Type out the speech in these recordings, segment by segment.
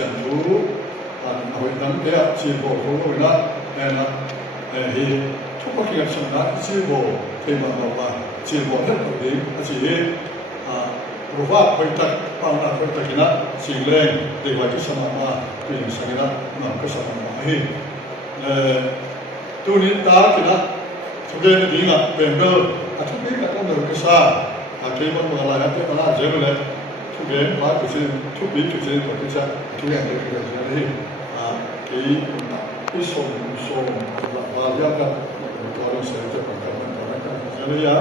ชียนรู้เอาไว้นั้นเดี๋ยวชีโบโคโรนะนะเฮ้ทุกคนที่ชนะชีโบเทมันเราว่าชีโบนั่นตัวนี้ชีรู้ว่าคนตักปางคนตักนะชีเล่งเดี๋ยวที่สมามาที่สังเกตนะก็สมามาเฮ้ตัวนี้ตาที่นะทุกเดือนนี้นะเป็นเดิมทุกปีก็ต้องเดินกษาเทมันมาอะไรนะเทมันอะไรเจอเลยทุกเดือนมาก็คือทุกปีก็คือตัวที่จะทุกอย่างเดินกันเลยที่ส่งมาเรียกกันตัวเราเสียจะเป็นกันกันจะเลยอ่ะ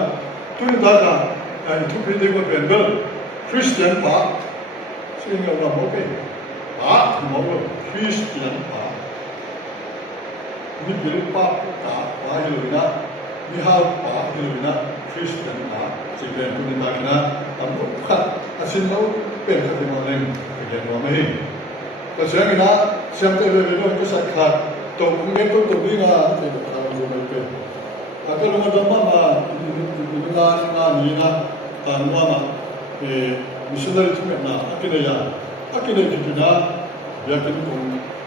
ทุกท่านทุกปีเด็กก็เป็นเดิมคริสเตียนป่ะสิ่งเราบอกเป็นป่ะบอกว่าคริสเตียนป่ะมีเป็นป่ะป่ะป่ะอยู่นะมีหาป่ะอยู่นะคริสเตียนป่ะสิ่งเป็นตัวนี้มานะตามรู้ขัดสิ่งเราเป็นกันที่มันเองเป็นว่าไม่ก็เสียงนะเสียงเตลิเวลก็สักขาดตรงนี้ตัวนี้นะที่เราดูไม่เป็นแต่ก็รู้ว่าจะมานี้นะตามว่ามิชชันนารีที่เป็นนะอากินเลยที่นะอยากกิน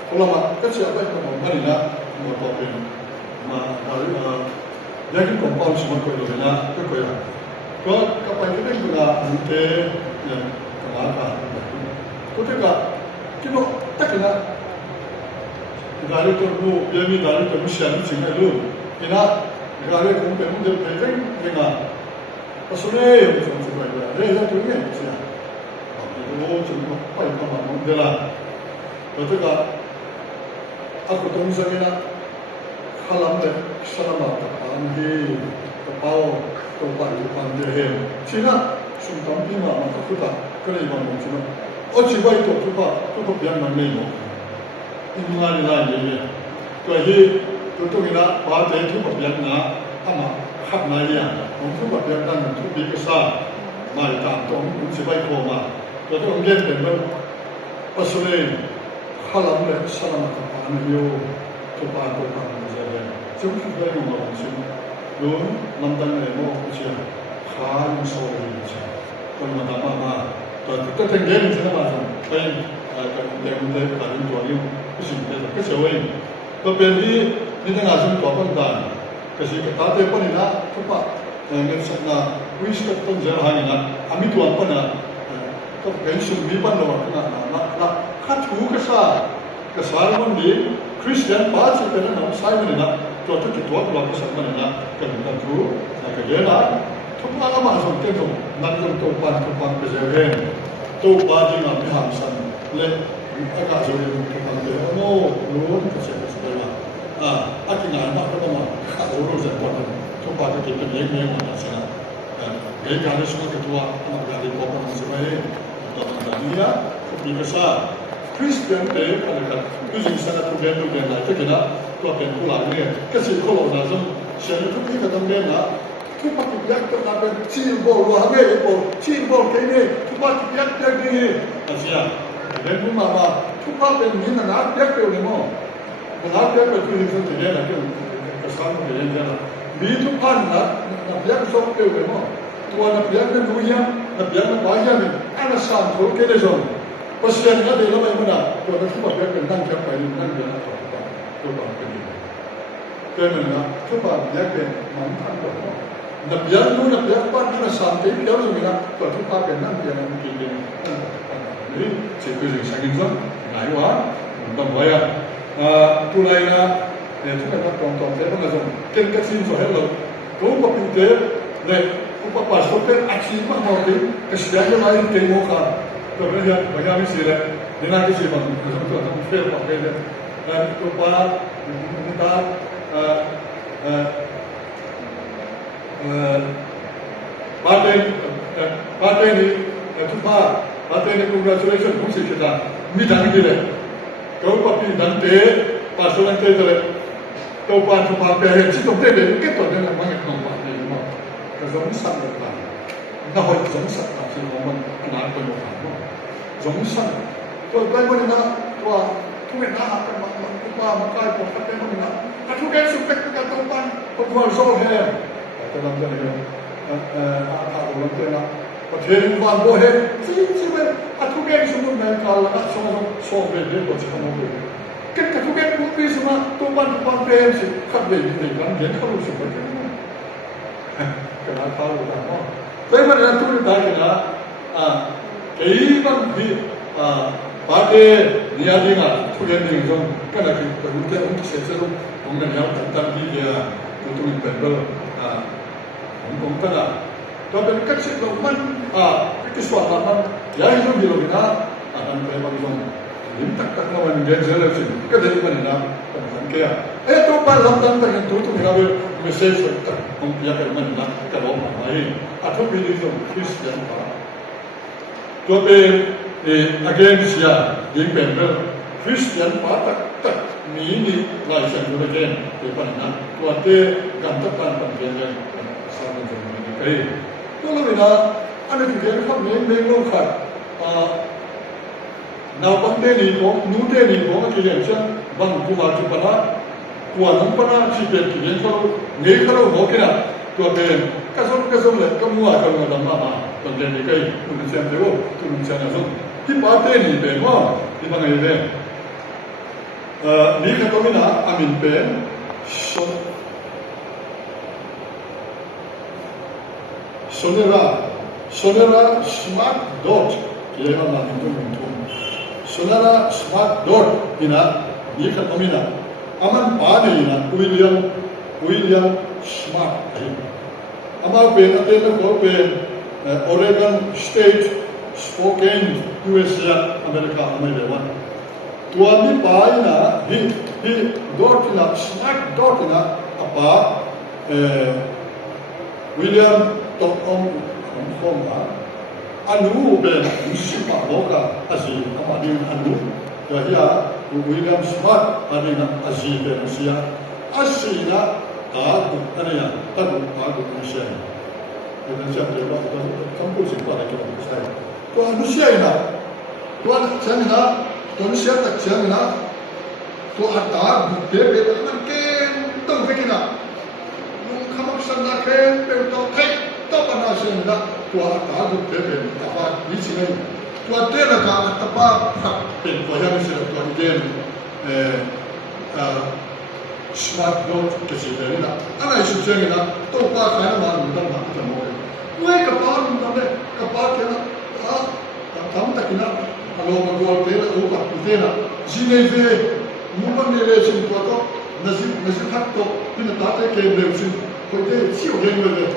คนละมาก็เสียไปคนละมานี่นะมาพอเป็นมาอยากกินของปอนสมันก็เลยนะก็คุยก็ไปที่นี่ก็นะมุเตเนี่ยก็มาค่ะก็ที่ก็ที่โน่ตักนะการเรียนรู้เรื่องนี้การเรียนรู้เสียงสิ่งไหนรู้ที่นะการเรียนรู้เป็นมันจะเป็นเรื่องนะก็สุดเลยมันจะเป็นอะไรเรื่องตัวนี้เสียโอ้จนไปประมาณนั้นเดี๋ยวละแล้วที่ก็อากุตงสังเกตนะข้าลังเด็กสนามตะปานดีกระเป๋าตัวปันเดียร์ที่นะสุนทรพีมามันก็คือว่าก็เลยมันมองใช่ไหมโอ้ชีวิตตัวทุกข์เปลี่ยนมันไม่หมดอินงานอะไรเนี่ยตัวที่ตัวตรงนี้นะบาดเจ็บทุกข์เปลี่ยนนะทำมาขับนายเนี่ยผมทุกข์เปลี่ยนตั้งทุกปีก็สร้างมาตามตรงชีวิตโคมาตัวต้องเรียนเป็นว่าปัสสาวะข้าลังเด็กสนามตะปานดีตัวปันมันจะเป็นซึ่งคือได้รู้มาใช่ไหมรู้ลำดับไหนมั่วเชียวขายังโซ่อยู่ใช่คนมาทำมาตัวที่ตั้งเงินใช่ไหมเป็นการเลี้ยงเด็กการเลี้ยงตัวนี้ก็สิ่งที่ก็เชื่อว่าก็เป็นที่นี่ตั้งอาชีพตัวคนต่างก็สิ่งที่ตาเต็มปนินะทุกปะเงินสักนะวิสก์ต้นเจ้าหายนะอามิตัวปนนะก็เป็นสุนีปนโลกนะขัดหูกษาวันนี้คริสเตียนป้าที่เป็นน้ำใสมันนะตัวทุกตัวเราก็สักมันนะก็เป็นการรู้ก็เยอะนะทุกวันมาส่งเต็มนั่นคือตัวปันเป็นเรื่องตัวปันที่เราไม่ทำสั่งเล่นอากาศจะเป็นตัวปันเดียวโน่รู้ก็เสียไปแล้วอากินงานมากก็ต้องมาขัดรู้จักตัวตัวปันก็เกิดเป็นเลี้ยงมาใช่ไหมเลี้ยงการที่สุดก็ตัวการที่พบกันใช่ไหมตัวนั้นนี่นะมีภาษาคริสเตียนเองอะไรกันผู้หญิงสนับสนุนเรื่องอะไรที่กันนะก็เป็นผู้หลังเนี่ยก็สิ่งที่เราจะต้องเชื่อทุกที่ก็ต้องเรียนนะทุกปัจจุบันก็นับเป็นชีวโลกเรื่องชีวโลกนี้ทุกปัจจุบันเรื่องนี้อาเซียนเรื่องนี้มาทุกปัจจุบันนี้นะเรื่องเดียวเลยมั้งนะเรื่องเดียวคือสิ่งที่เรื่องอะไรก็สร้างมาเรื่องเดียวมีทุกพันนะเรื่องสองเดียวเลยมั้งตัวนับเรื่องเป็นรู้ยังนับเรื่องเป็นว่ายังอันนั้นสร้างคนแค่ได้ส่งเพราะเสียงนั้นเดี๋ยวเราไม่มาด่าตัวนั้นทุกปัจจุบันเป็นนั่งแค่ไปนั่งเดียวนะตัวปัจจุบันเกิดมันนะทุกปัจจุบันเป็นมันทันหมดนับยันนู้นนับยันปั้นนั่นสามทีเดียวเลยนะตัวทุกภาคเป็นนั่นเดียวนั่นกินเดียวนี่สิ่งที่สิ่งสิ่งนั้นไหนวะต้องไว้ผู้ใดนะเนี่ยทุกคนตรงๆแต่ต้องมาส่งเก่งกับสิ่งส่วนให้เราตัวก็เป็นเด็กเนี่ยอุปปัสสาวะอาชีพมากมายก็เสียงอะไรเก่งโมฆะตัวเรื่องบางอย่างไม่เสียเลยนี่น่าจะเสียบ้างตัวต้องเฟี้ยวไปเลยตัวป้านี่ตาBaten ni tupa baten ni congratulation kung si kita mi dang dire kau papi dang te pasolan te dire kau pa tupa pe he chi tong te de ke to de na mang kong pa ni mo ka zong san de ta na hoi zong san ta si mo man na ko mo mo zong san to kai mo na to tu me na ka ma tupa ma kai ko ka te mo na ka tu ke su ke ka to pan ko ko zo he ka nam de neอาลงเตนะประเทศวันโบเฮที่เป็นอัตุเกนสมุนไพร กาลนะสองเดือนก็จะทำอะไรกันทุกอย่างปีสมาตัวปันเป็นสิขับเดินในวันเดือนเขารู้สึกว่ากันการฟ้ารู้ได้ว่าแต่มันนั่นตัวนี้ได้กันนะเกี่ยมันที่ปาร์ตี้เนี่ยดีงาทุกอย่างนี่ก็กันนะคือรู้แต่ผมเสียใจตรงผมกันยาวตั้งที่เนี่ยตัวนี้เป็นแบบผมกันนะตอนเป็นกัดสิบลงมันที่สวดมันยาหิโนบิโลบินะนั่นเป็นบางอย่างยิ่งตักๆมันเกิดเรื่องสิ่งก็ได้มันนะเป็นสังเกตตัวปันลำดังแต่ยังตัวนี้เราไม่เสียสุดแต่ผมอยากให้มันนะกระโดดมาให้ทุกปีนี้ต้องคริสเตียนป่ะตัวเป็นagainst ยายิ่งเป็นเรื่องคริสเตียนป่ะตักมีนี่หลายเส้นตัวเองที่ปันนะตัวเต้กันตักปันเป็นเรื่องสร้างเป็นเรื่องนี้ตัวเราเนี่ยอันนี้เรื่องเขาไม่รู้ค่ะนาบังเดนีโกนูเดนีโกมาที่เรื่องเช่นบังกุมาจุปนะกัวนังปนะที่เป็นที่เรื่องเขาเงี้ยเขาโหกินะตัวเป็นกระทรวงเลยก็มัวกันมาดำมาบังเดนีก็คุณเชียนเดียวคุณเชียนนะส่งที่ปาเดนีเป็นว่าที่บังไงเป็นนี่ก็ต้องมีนะอามินเป็นSonera smart dot kaya na tuntung Sonera smart dot ina ni khatomina aman pa ni na William Smart ai ama pe na te ko pe Oregon State Spokane USA America America tua ni pa ina hi dot na smart dot na apa William Tom anu ben siapa boga asyik apa dia anu dia William Smart ada yang asyik ben Asia asyiknya aku ada yang tahu aku Malaysia dan siapa dia buat kampus siapa lagi orang saya tuan Malaysia ina tuan China tuan Malaysia tak China tuan ada bukti betul kan tahu fikirnya kamu sana kan betul kai tak pernah senda tua tahu beben apa di sini tua tera ka apa pen ko yang sila tua gen smart note ke sini na ana isu jengi na to pa ka na ndan na ta mo we ka pa ndan de ka pa ke na tam ta kina alo ma go te na u pa te na sine ve mu pa ne le sin ko to nasi hat to pina ta te ke de sin ko te si o gen de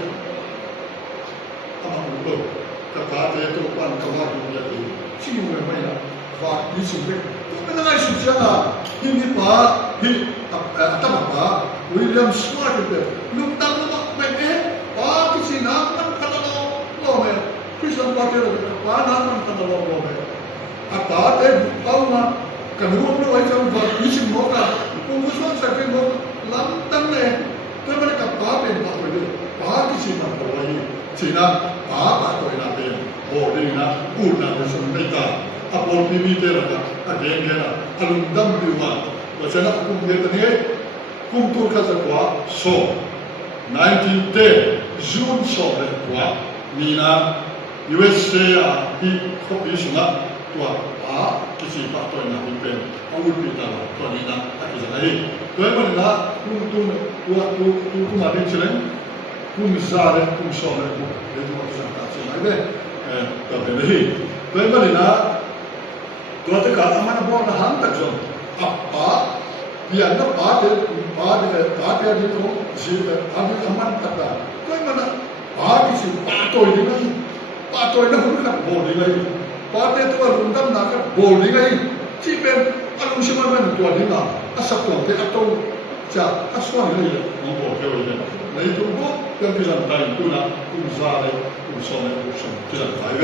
kata itu pan kawat menjadi cium mereka fak di sini. Kenapa isu siapa? Ini pak, apa William Smart itu. Luntang nama mereka, pak di sini kan kalau lome, Kristen pakai apa nama kalau lome. Apa ada tahu mah? Kalau orang macam buat isi muka, pengusaha sakit muka, lantang le. Tapi mereka apa yang pak itu? Pak di sini apa lagi? Cina apa tu yang ada? Oh, ini nak guna macam mereka. Apa bimi terada? Ada yang ada. Alumdam diumat. Macam aku melihat ni, kumtur kata kuah. So, 1910 June so kuah. Nina USA di kopi sunat kuah. Kisi pak tu yang ada pen. Awal kita tu nina tak kisah. Tu yang mana kumtur kuah tu kumari ceren. Kumisare kumsore itu macam apa sih? Tapi ni, tapi mana tuan tu kalau mana buat ham tak jom apa dia nak pada di tu si ada aman kata. Tapi mana pada si patoi ni bukan boleh lagi. Pada tu rundam nak boleh lagi. Cipen alung si mana tuan ni nak asap tuan dia atau cak aswan ni mau boleh lagi. Nah itu yang bilang tadi itu nak kumsare tidak tahu.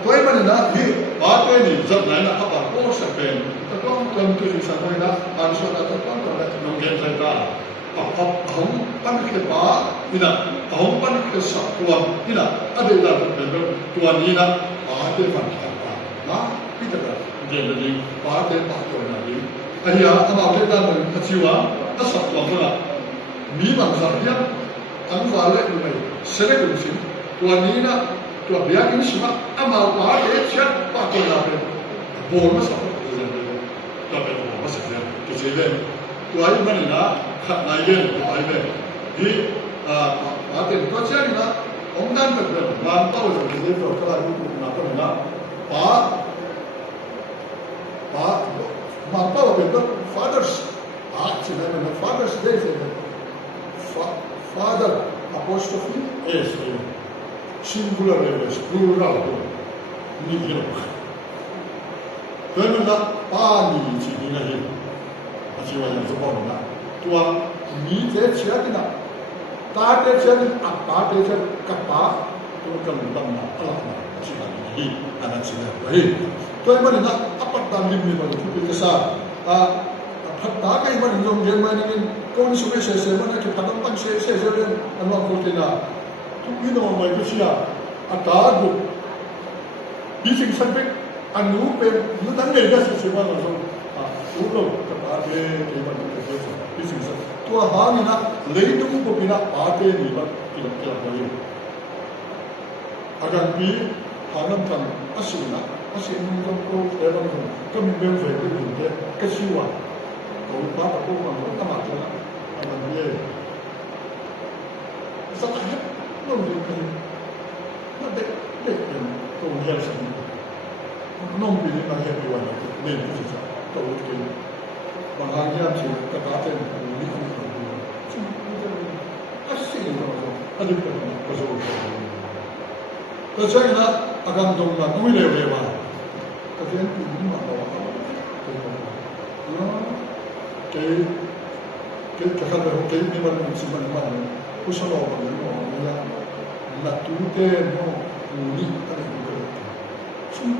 Tuai mana nak di apa ni zat lain apa kau sepen. Kalau tuan tu sampai nak ansur atau tuan tak nonggen saya. Apa hong pan kepa, ina hong pan kesat tuan ina ada dalam tuan ina ada pan apa. Nah kita dah jadi pada tuan lagi. Ayah apa kita dalam keciwa asap tuan pula. Mi bangsa dia anu vale ni, selek urusin. Tuan ni nak ตัวเบียกินสิมาอามาว่าเด็กเช็ดปากตัวเราเป็นโบนมาสักตัวเป็นโบนมาสักตัวเสียเลยตัวไอ้มันนะขัดนายเย็นตัวไอ้เนี่ยที่ว่าเป็นตัวเช่นนะองค์นั้นเป็นงานเต้าจะเป็นเรื่องก็ได้รู้นะก็นะป้ามาเต้าเป็นตัว fathers ใช่ไหมมัน fathers day ใช่ไหม father apostrophe s singular is plural นี่เองเพราะนั้นป้านี่จริงๆนะเห็นอาชีวะยังสมบูรณ์นะตัวมีเจ้าเชื่อที่นะตาเจ้าเชื่อที่ตาเจ้าเชื่อกับป้าตัวกันตั้งนะอะไรนะอาชีวะนี่อันนั้นสิ่งนั้นเฮ้ยตัวมันนะapa dan limitมันทุกที่จะพัฒนากันมันยงเรียนมันนี่ก้อนสุดเสียมันคือพัฒนาตั้งเสียเรื่องอันนั้นพูดถึงนะทุกที่น้องไม่รู้สิอาตาดูดิสิ่งสังเกตอันนู้เป็นนู้นนั่นเลยก็สิ่งว่าเรารู้รู้กับอาเต้ที่มันเป็นดิสิ่งสังตัวหานี่นะเลยดูปุ๊บนะอาเต้นี่มันกินไปอาการปีหาน้ำกันอาศินะอาศินมันก็เดี๋ยวมันก็มีเรื่องเกิดขึ้นเยอะก็ชิวะตัวป้าตะโกนมันตั้งมาแล้วอันนั้นเนี่ยสักแค่น้องเด็กนั่นเด็กเป็นตัวเฮียสิน้องปีนี้มาเฮียปีวันนี้เล่นที่สุดตัวกินบางครั้งเนี่ยสิกระดาษเป็นนี่คนดูซึ่งก็สิ่งเราอันนี้เป็นก็จะรู้แต่ใช่นะอาการตรงนั้นไม่เร็วเลยว่าก็เรียนปีนี้มาเราเกย์จะเข้าไปเกย์นี่มันสิ่งมันผู้ชนะมันเนี่ยนักตู้เต้นโน่นี่อะไรก็ได้ซึ่ง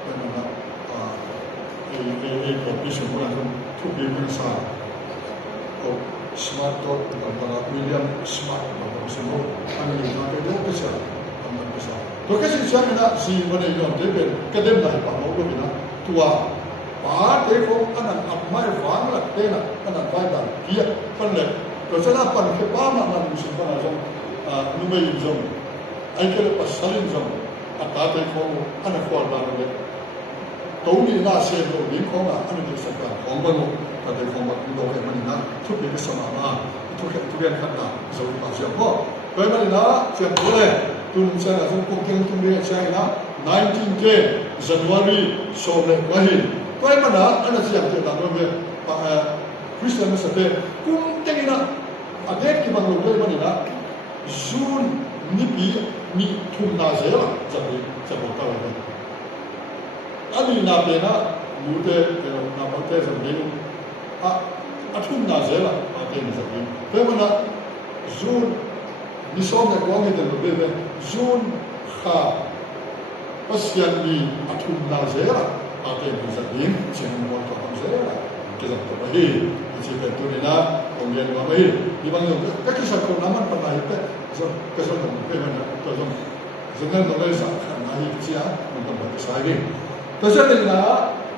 เป็นนะแบบที่สมมติว่าทุกเดือนมันสายก็สมาร์ทตัวแบบวิลเลียมสมาร์ทแบบสมมติอันนี้นะก็เยอะก็ใช่อันนั้นก็ใช่ตัวแค่สิ่งที่นะสิ่งมันเนี่ยย้อนเด็กเป็นก็เดิมได้ป่ะเราก็มีนะตัวป้าเด็กเขาอันนั้นอับไม่ฟังละเต้นอันนั้นไปบ้านเฮียปันเลยก็จะรับปันแค่ป้ามันมุสลิมปันอะไรนุ่มยิ่งจงไอ้แค่ปัสสาวะจงอัตราเด็กเขาอันนั้นควรบ้านเลยตรงนี้น่าเสียดายดิ้งของอันนี้สักการของมันแต่เด็กของมันโดนแค่มันนะทุกอย่างสมานทุกอย่างขัดนะสมบูรณ์เสียงก็เพราะมันนะเสียงเลยตุนเสียงสมบูรณ์ตุนเรียกเสียงนะ19 January โซเล็กมาหินเพราะมันนะอันนั้นเสียงเดียวกันเลยคริสเตียนสเปนกุ้งเจนี่นะอาเด็กที่มันลงเลยมันนะจูนนิปีมีทุ่มนาเซลจะบอกกันเลยอันนี้นาเป็นนะมูเตนาบอกเตสมัยทุ่มนาเซลอาเตนสมัยเพราะมันนะจูนมิสอนในกวางเดินไปเลยจูนข้าปัสยันมีทุ่มนาเซลอาเตนสมัยเช่นมันก็ทำเซลก็จะตัวนี้ที่เป็นตัวนี้นะผมเรียนว่าไม่ดีบางอย่างก็คือสังคมน้ำมันปัญหาแต่ก็สมมติเป็นมันตัวสมซึ่งนั่นต้องได้สังขารนะที่เชื่อมันต้องเป็นสายนี้แต่เช่นนี้นะ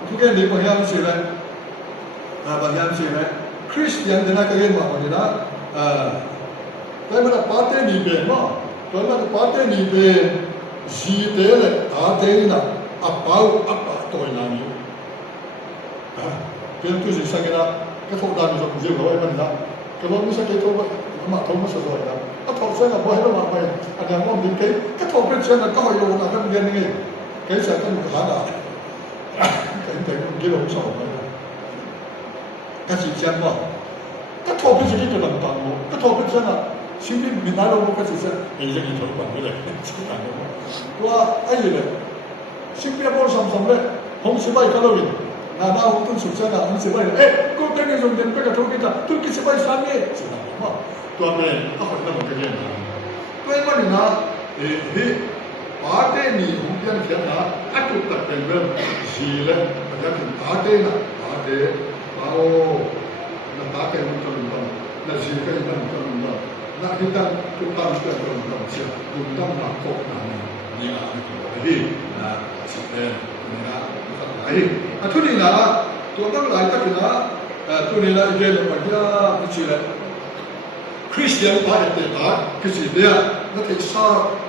ทุกอย่างดีบางอย่างสิเลยบางอย่างสิเลยคริสเตียนเดินก็เรียนว่าวันนี้นะแต่มันปาเต้นี่เป็นมั้งแต่มันปาเต้นี่เป็นจีเตเลยอาเต้นะอัปเปาตัวนี้เป็นตัวสิ่งสังเกตก็ทุกด้านมีความเชื่อว่ามันนะก็เราไม่สังเกตว่ามาทำมาสบายนะก็ทำเส้นอะไรให้เรามาไปอันนั้นมองดีกันก็ทำเป็นเส้นก็ให้เรานะก็เรียนยังไงก็ใช้กันหาได้แต่กิโลสองไปก็สิ่งเช่นว่าก็ทำเป็นสิ่งที่เราทำก็ทำเป็นเส้นอะสิ่งที่มีน่าเราก็สิ่งเช่นอย่างนี้ทุกวันไปเลยว่าไอ้เลยสิ่งที่เราทำเลยผมสบายก็เราเอง나나 어떤 숙제나 하는 세바이 그때는 좀 된배가 좋겠다 그렇게 세바이 사네 세바이 또 앞에 아까 먹게 되나 또 말이나 바데니 우리한 기억나 아tuk딱 되면 시래 약간 바데나 바데 바로 나 바데 못하는 거나 시가 있는 거는 나 일단 tuk딱 되는 거 진짜 tuk딱 맞고 나는 네가 아니 나 집에 내가ทุนี้นะตัวตั้งหลายตั้งนะตัวนี้นะเรื่องปัญญาที่ชื่อคริสเตียนพาเตตาคือสิ่งเดีย那得啥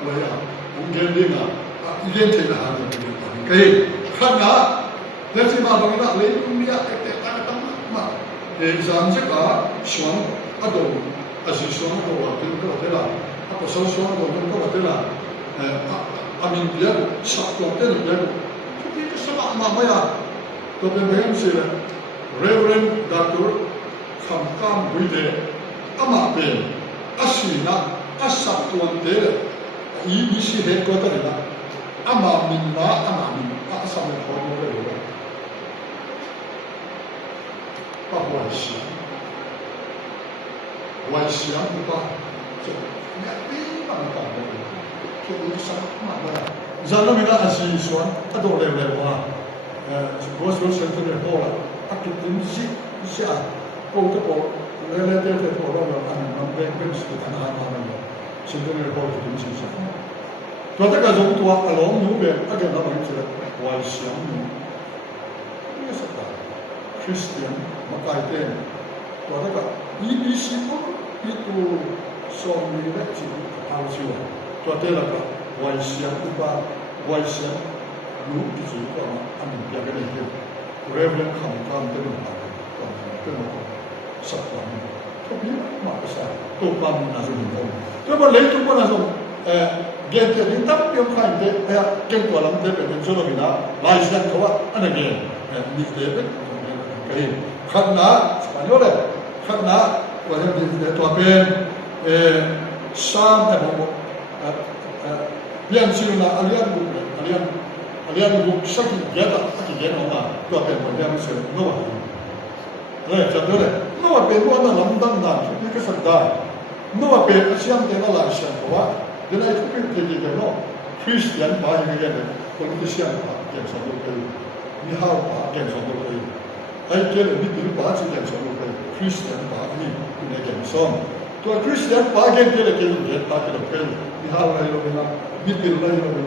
来呀？我们肯定啊，一点钱还是不给。看啊，那起码帮那雷公呀，大当嘛，上这个双啊都，还是双都啊，对啦，啊不少双都对啦，明别少多点别，这什么呀？都变成是 Reverend Dr. 康康维德，阿玛贝，阿西纳，阿萨多德，伊是黑国的啦，阿玛明马，阿玛明，阿萨米好多的了，阿外乡的吧，这那非常大的，这个什么嘛？咱那边阿西说，他都来哇。我说现在的好了，他东西一下，包着包，来包了，那边是看他那边，现在的好的东西是。ตัวแต่กระทรวงตัวอารมณ์นู้นแบบถ้าเกิดเราไม่เจอวัยเสียงนู้นนี่สักการคริสเตียนมาไกลเต็มตัวแต่ก็อีสิบอีตัวสองมีและจีบเอาชิวตัวแต่ละก็วัยเสียงอุปาวัยเสียงรู้ที่สุดก็อันนี้อย่างนี้เองเรื่องคำการเตือนมาเตือนมาสักวันทุกนี้มาภาษาตัวปั๊มน่าจะมีตรงตัวมันเล็กตัวมันน่าจะเกี่ยวกับที่ตั้งยกขันเตะเกี่ยวกับลำเตะเป็นส่วนหนึ่งนะลายเส้นเขาว่าอันนี้มีเตะเป็นกันขันนะสมัยโน้นเลยขันนะว่าจะมีเตะตัวเป็นสามแต่ผมเรียนชื่อนะเรียนบุกสักกี่เดือนออกมาตัวเป็นคนเรียนชื่อโน้ตเลยจำได้เลยโน้ตเป็นว่านั่นลำดังนั่นนี่ก็สักได้โน้ตเป็นอาชีพเตะนั่นลายเส้นเขาว่าเดี๋ยวไอ้ทุกคนที่จะเนาะคริสเตียนป่าอย่างเงี้ยคนที่เชื่อป่าเก่งสมบูรณ์เลยมีฮาวป่าเก่งสมบูรณ์เลยไอ้เจ้ามีถือป่าที่เก่งสมบูรณ์เลยคริสเตียนป่านี่คุณเก่งสมตัวคริสเตียนป่าเก่งที่เราเก่งเก่งป่าที่เราเก่งมีฮาวอะไรเราเป็นมีถืออะไรเราเป็น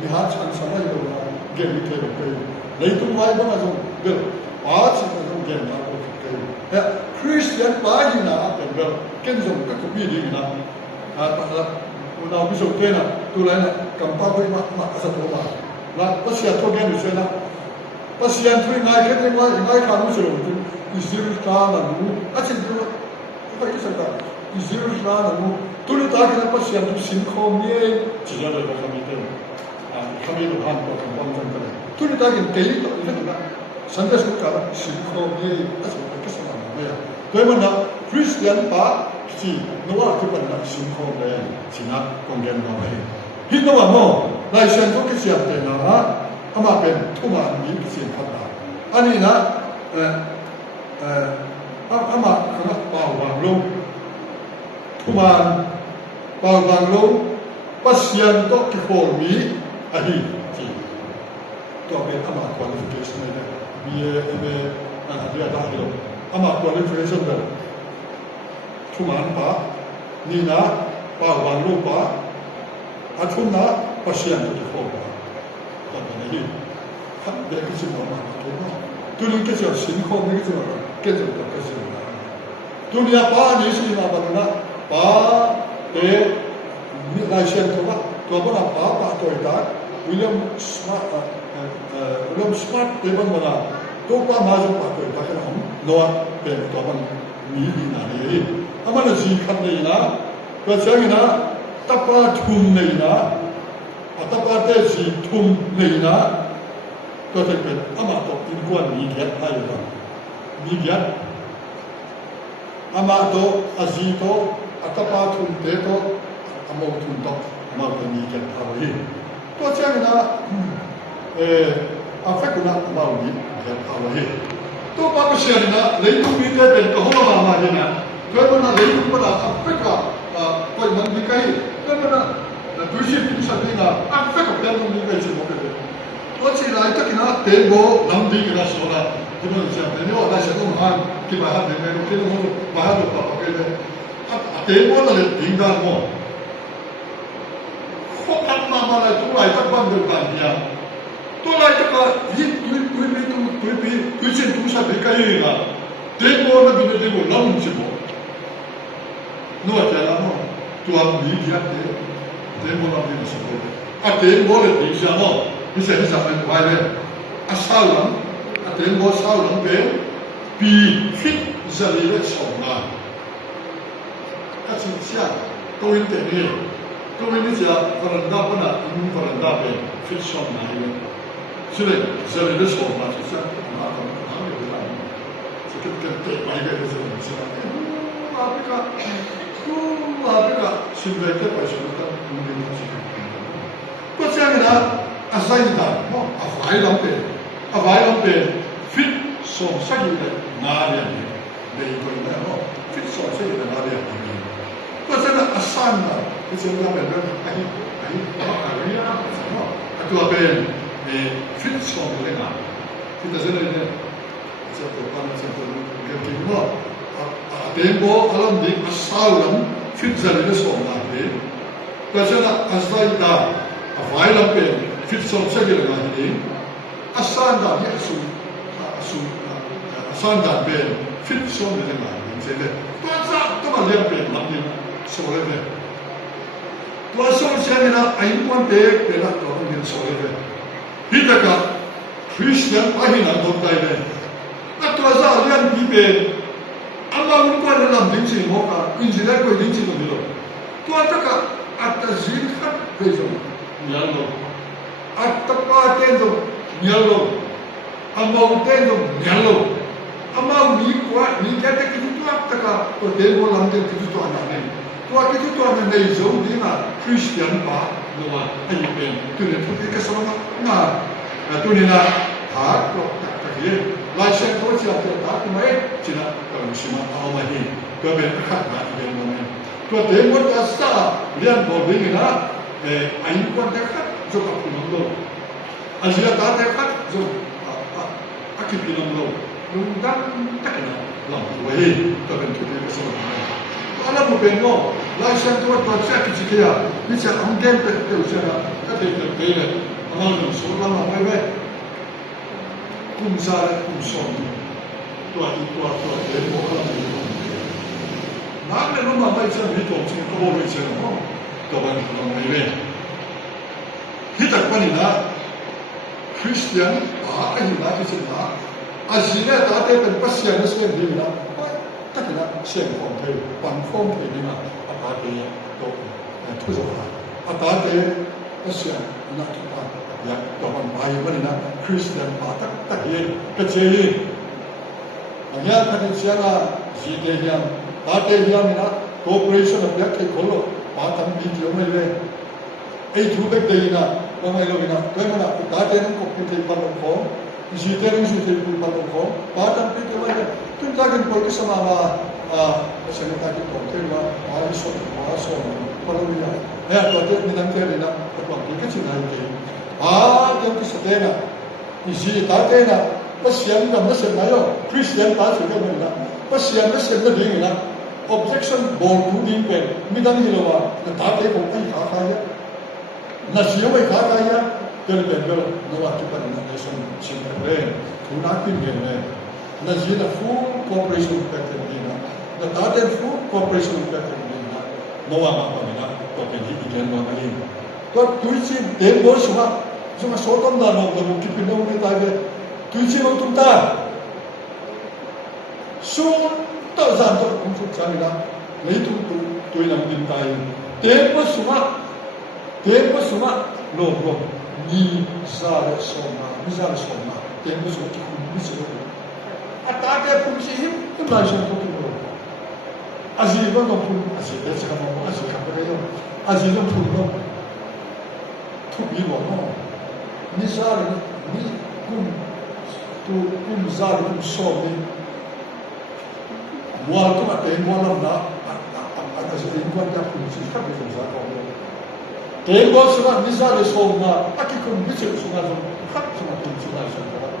มีฮาชันสมัยเราเป็นเก่งที่เราเก่งเลยตุ้งไว้บ้างนะเดี๋ยวป่าที่เราเก่งเราเก่งแต่คริสเตียนป่าที่น่ะเป็นแบบเก่งสมกับทุกปีดีนะเราพิสูจน์ด้วยนะตัวอะไรนะกำปั้นด้วยมาสัตว์มาแล้วก็เสียทุกอย่างอยู่ใช่ไหมก็เสียทุกง่ายแค่ไหนง่ายขนาดนี้เลยอิสราเอลตาหนูอาจจะดูก็ไม่ใช่แต่อิสราเอลตาหนูตัวนี้ตากันก็เสียทุกสิ่งของนี้จีนเลยก็ทำไม่ได้ทำไม่ได้หันก็ทำบ้างจังเลยตัวนี้ตากันเกย์ตัวนี้นะสันติสุขกันสิ่งของนี้อาจจะก็สมานไม่อะโดยมันนะคริสเตียนป่าที่นัวที่เป็นนักสิ่งของเลยที่นักกองเงินเราเองที่นัวโม่นายเซนก็เสียเป็นนะอามาเป็นทุ่มมีเสียงพัฒนาอันนี้นะอามาขณะเป่าบางลงทุ่มเป่าบางลงปัสยันก็ที่โคมีอันนี้ที่ตัวเป็นอามาควอลิฟิเคชันเลยมีเรียกได้เลยอามาควอลิฟิเคชันเลยทุกมันป่ะนี่นะป่าวางลูกป่ะอาทุนนะปัสยันตัวที่โคป่ะตอนนี้ท่านเด็กที่จะมาตัวนี้ตัวนี้ก็จะสิ่งของนี้ก็จะก็จะตัวนี้ป่ะนี่สิมาบ้างนะป่ะมีลายเส้นตัวว่าตัวบ้านป่ะตัวอีกแล้ววิลเลียมสมาร์ทเต็มบ้านตัวป่ะมาจากป่ะตัวอีกแล้วผมโน้ตเป็นตัวบ้านมีดีนะนี่อามันจีคันเลยนะก็เชื่อนะตับปลาทุ่มเลยนะตับปลาเตจีทุ่มเลยนะก็จะเป็นอามาตกอินกวนมีเกียรติให้กันมีเกียรติอามาโตอาจีโตตับปลาทุ่มเตโตอามาทุ่มโตอามาเป็นมีเกียรติเอาไว้ก็เชื่อนะอาเฟกุนะอามามีเกียรติเอาไว้ตัวป้าก็เชื่อนะเลยตุ้มีเตเป็นก็หัวมาเนี่ยนะตัวมันเลยตุ้มมันอาเฟกะก็มันมีใครตัวมันดูสิทุกสัปดาห์อาเฟกะเป็นมันมีใครชิมกันเลยตัวที่ไรตั้งนะเตโบลำดีกันส่วนละที่มันจะเป็นว่าได้เสด็จมาที่มาหาเด็กๆที่มันมาหาตัวป้าก็เลยเตโบนั่นเลยดิ้งดังหมดพวกท่านมาอะไรตัวไรตั้งบ้านเดียวกันเนี่ยตัวไรตั้งก็ยิ่งคุยเช่นทุกสัปดาห์กันเลยนะเตโบนั่นเป็นเตโบลำจิโบนัวใจละมั้งตัวมีเดียเต tempo la di so a tempo le diciamo mi se sa fa vai a salam a tempo salam be pi fit zalile soma a ci sia to intende to ni ja faranda pana in faranda be fit soma ni sile zalile soma ci sia ma ci che mai che se Africa simulate poi sono questo è la asaida no a vai per fit sono seguite n'area dei no fit sono seguite n'area questo è la asana che si chiama per ai no a tua per fit sono le na fit è ne certo quando sempre che no a tempo alam di asalam fit zalile soma pe kajana asaida a vaila pe fit som segele ma ni asanda ni asanda pe fit som le ma ni sele to za to ma le pe ma ni so le pe to so semina ai ponte pe la to ni so le pe hitaka Christian ahina do dai le atwa za lian bi pe Allah lupa dalam dinci moka, injilai kau dinci tu dulu. Tu ataka atazin kan bezo, nyalo. Ataka tenzo, nyalo. Amau tenzo, nyalo. Amau ni kuat, ni kata kita tu ataka, tu tenzo lantai kita tu anak ni. Tu kita tu anak ni jauh di mana Christian pa, nama ayu pen. Tu ni tu kita selama, nah, tu ni nak hak, tak kaya. Laisen tu siapa tak mai cina kalau semua awal ini kau berkat nak dia mana kau tengok asal lian bolding na ayu kau dekat juga pulang lo Asia tak dekat juga akib pulang lo undang tak na lampu wahai kau bentuk dia semua kalau bukan no laisen tu siapa cikaya bisa angin tu siapa kau tengok amal tu semua lama baik kumzare kumson tua tempo ala na me no ma mai chen ri to chen ko ri chen no to ban no mai ve hita kwani na Christian ai na ki na azine ta te pen pasya na sen di na ta ki na sen phong pe pan phong pe ni na ata te to tu zo ata te pasya na tu pa ya to ban bai ban na Christian pa tak ye kecil hanya kan siapa jite yang ate yang na cooperation of that ke kholo pa tam video mai le ei thu bek dei na ko mai lo na ko na ate nan ko pin pa lo ko jite rin jite pa lo ko pa tam pe ke mai tun ta kan ko sama ma sa ta ki ko te ma ai so pa lo ya ya to te ni dan te na ko ki ke chi na ke tem ki sa te na isi tate na pasyan na masen na yo Christian ta su ka na pasyan na sen na ding na objection bol tu din pe midang hilowa na tate ko ai ka ka ya na siyo mai ka ka ya kel ben bel no wa ki pa na nation chin re tu na ki gen ne na ji na full cooperation pe te ni na tate full cooperation pe te ni na no wa ma pa na to pe ni gen no na ni to tu chi den bo suma Cuma sotom dah nak mungkin pindah mungkin tadi tujuh orang tu so tak zantor untuk cari dah itu tu yang dintai tempo semua logo ni zara soma tempo semua cukup ni semua ada pun sih tu belajar tu aziz pun aziz dah cakap aziz apa dia aziz pun tu biar ni zara ni kum zara kum sobe mual tu mate mual na ada sih kum dia kum sih tak bisa zara tempo semua ni zara soma aki kum bisa semua hak semua kum semua semua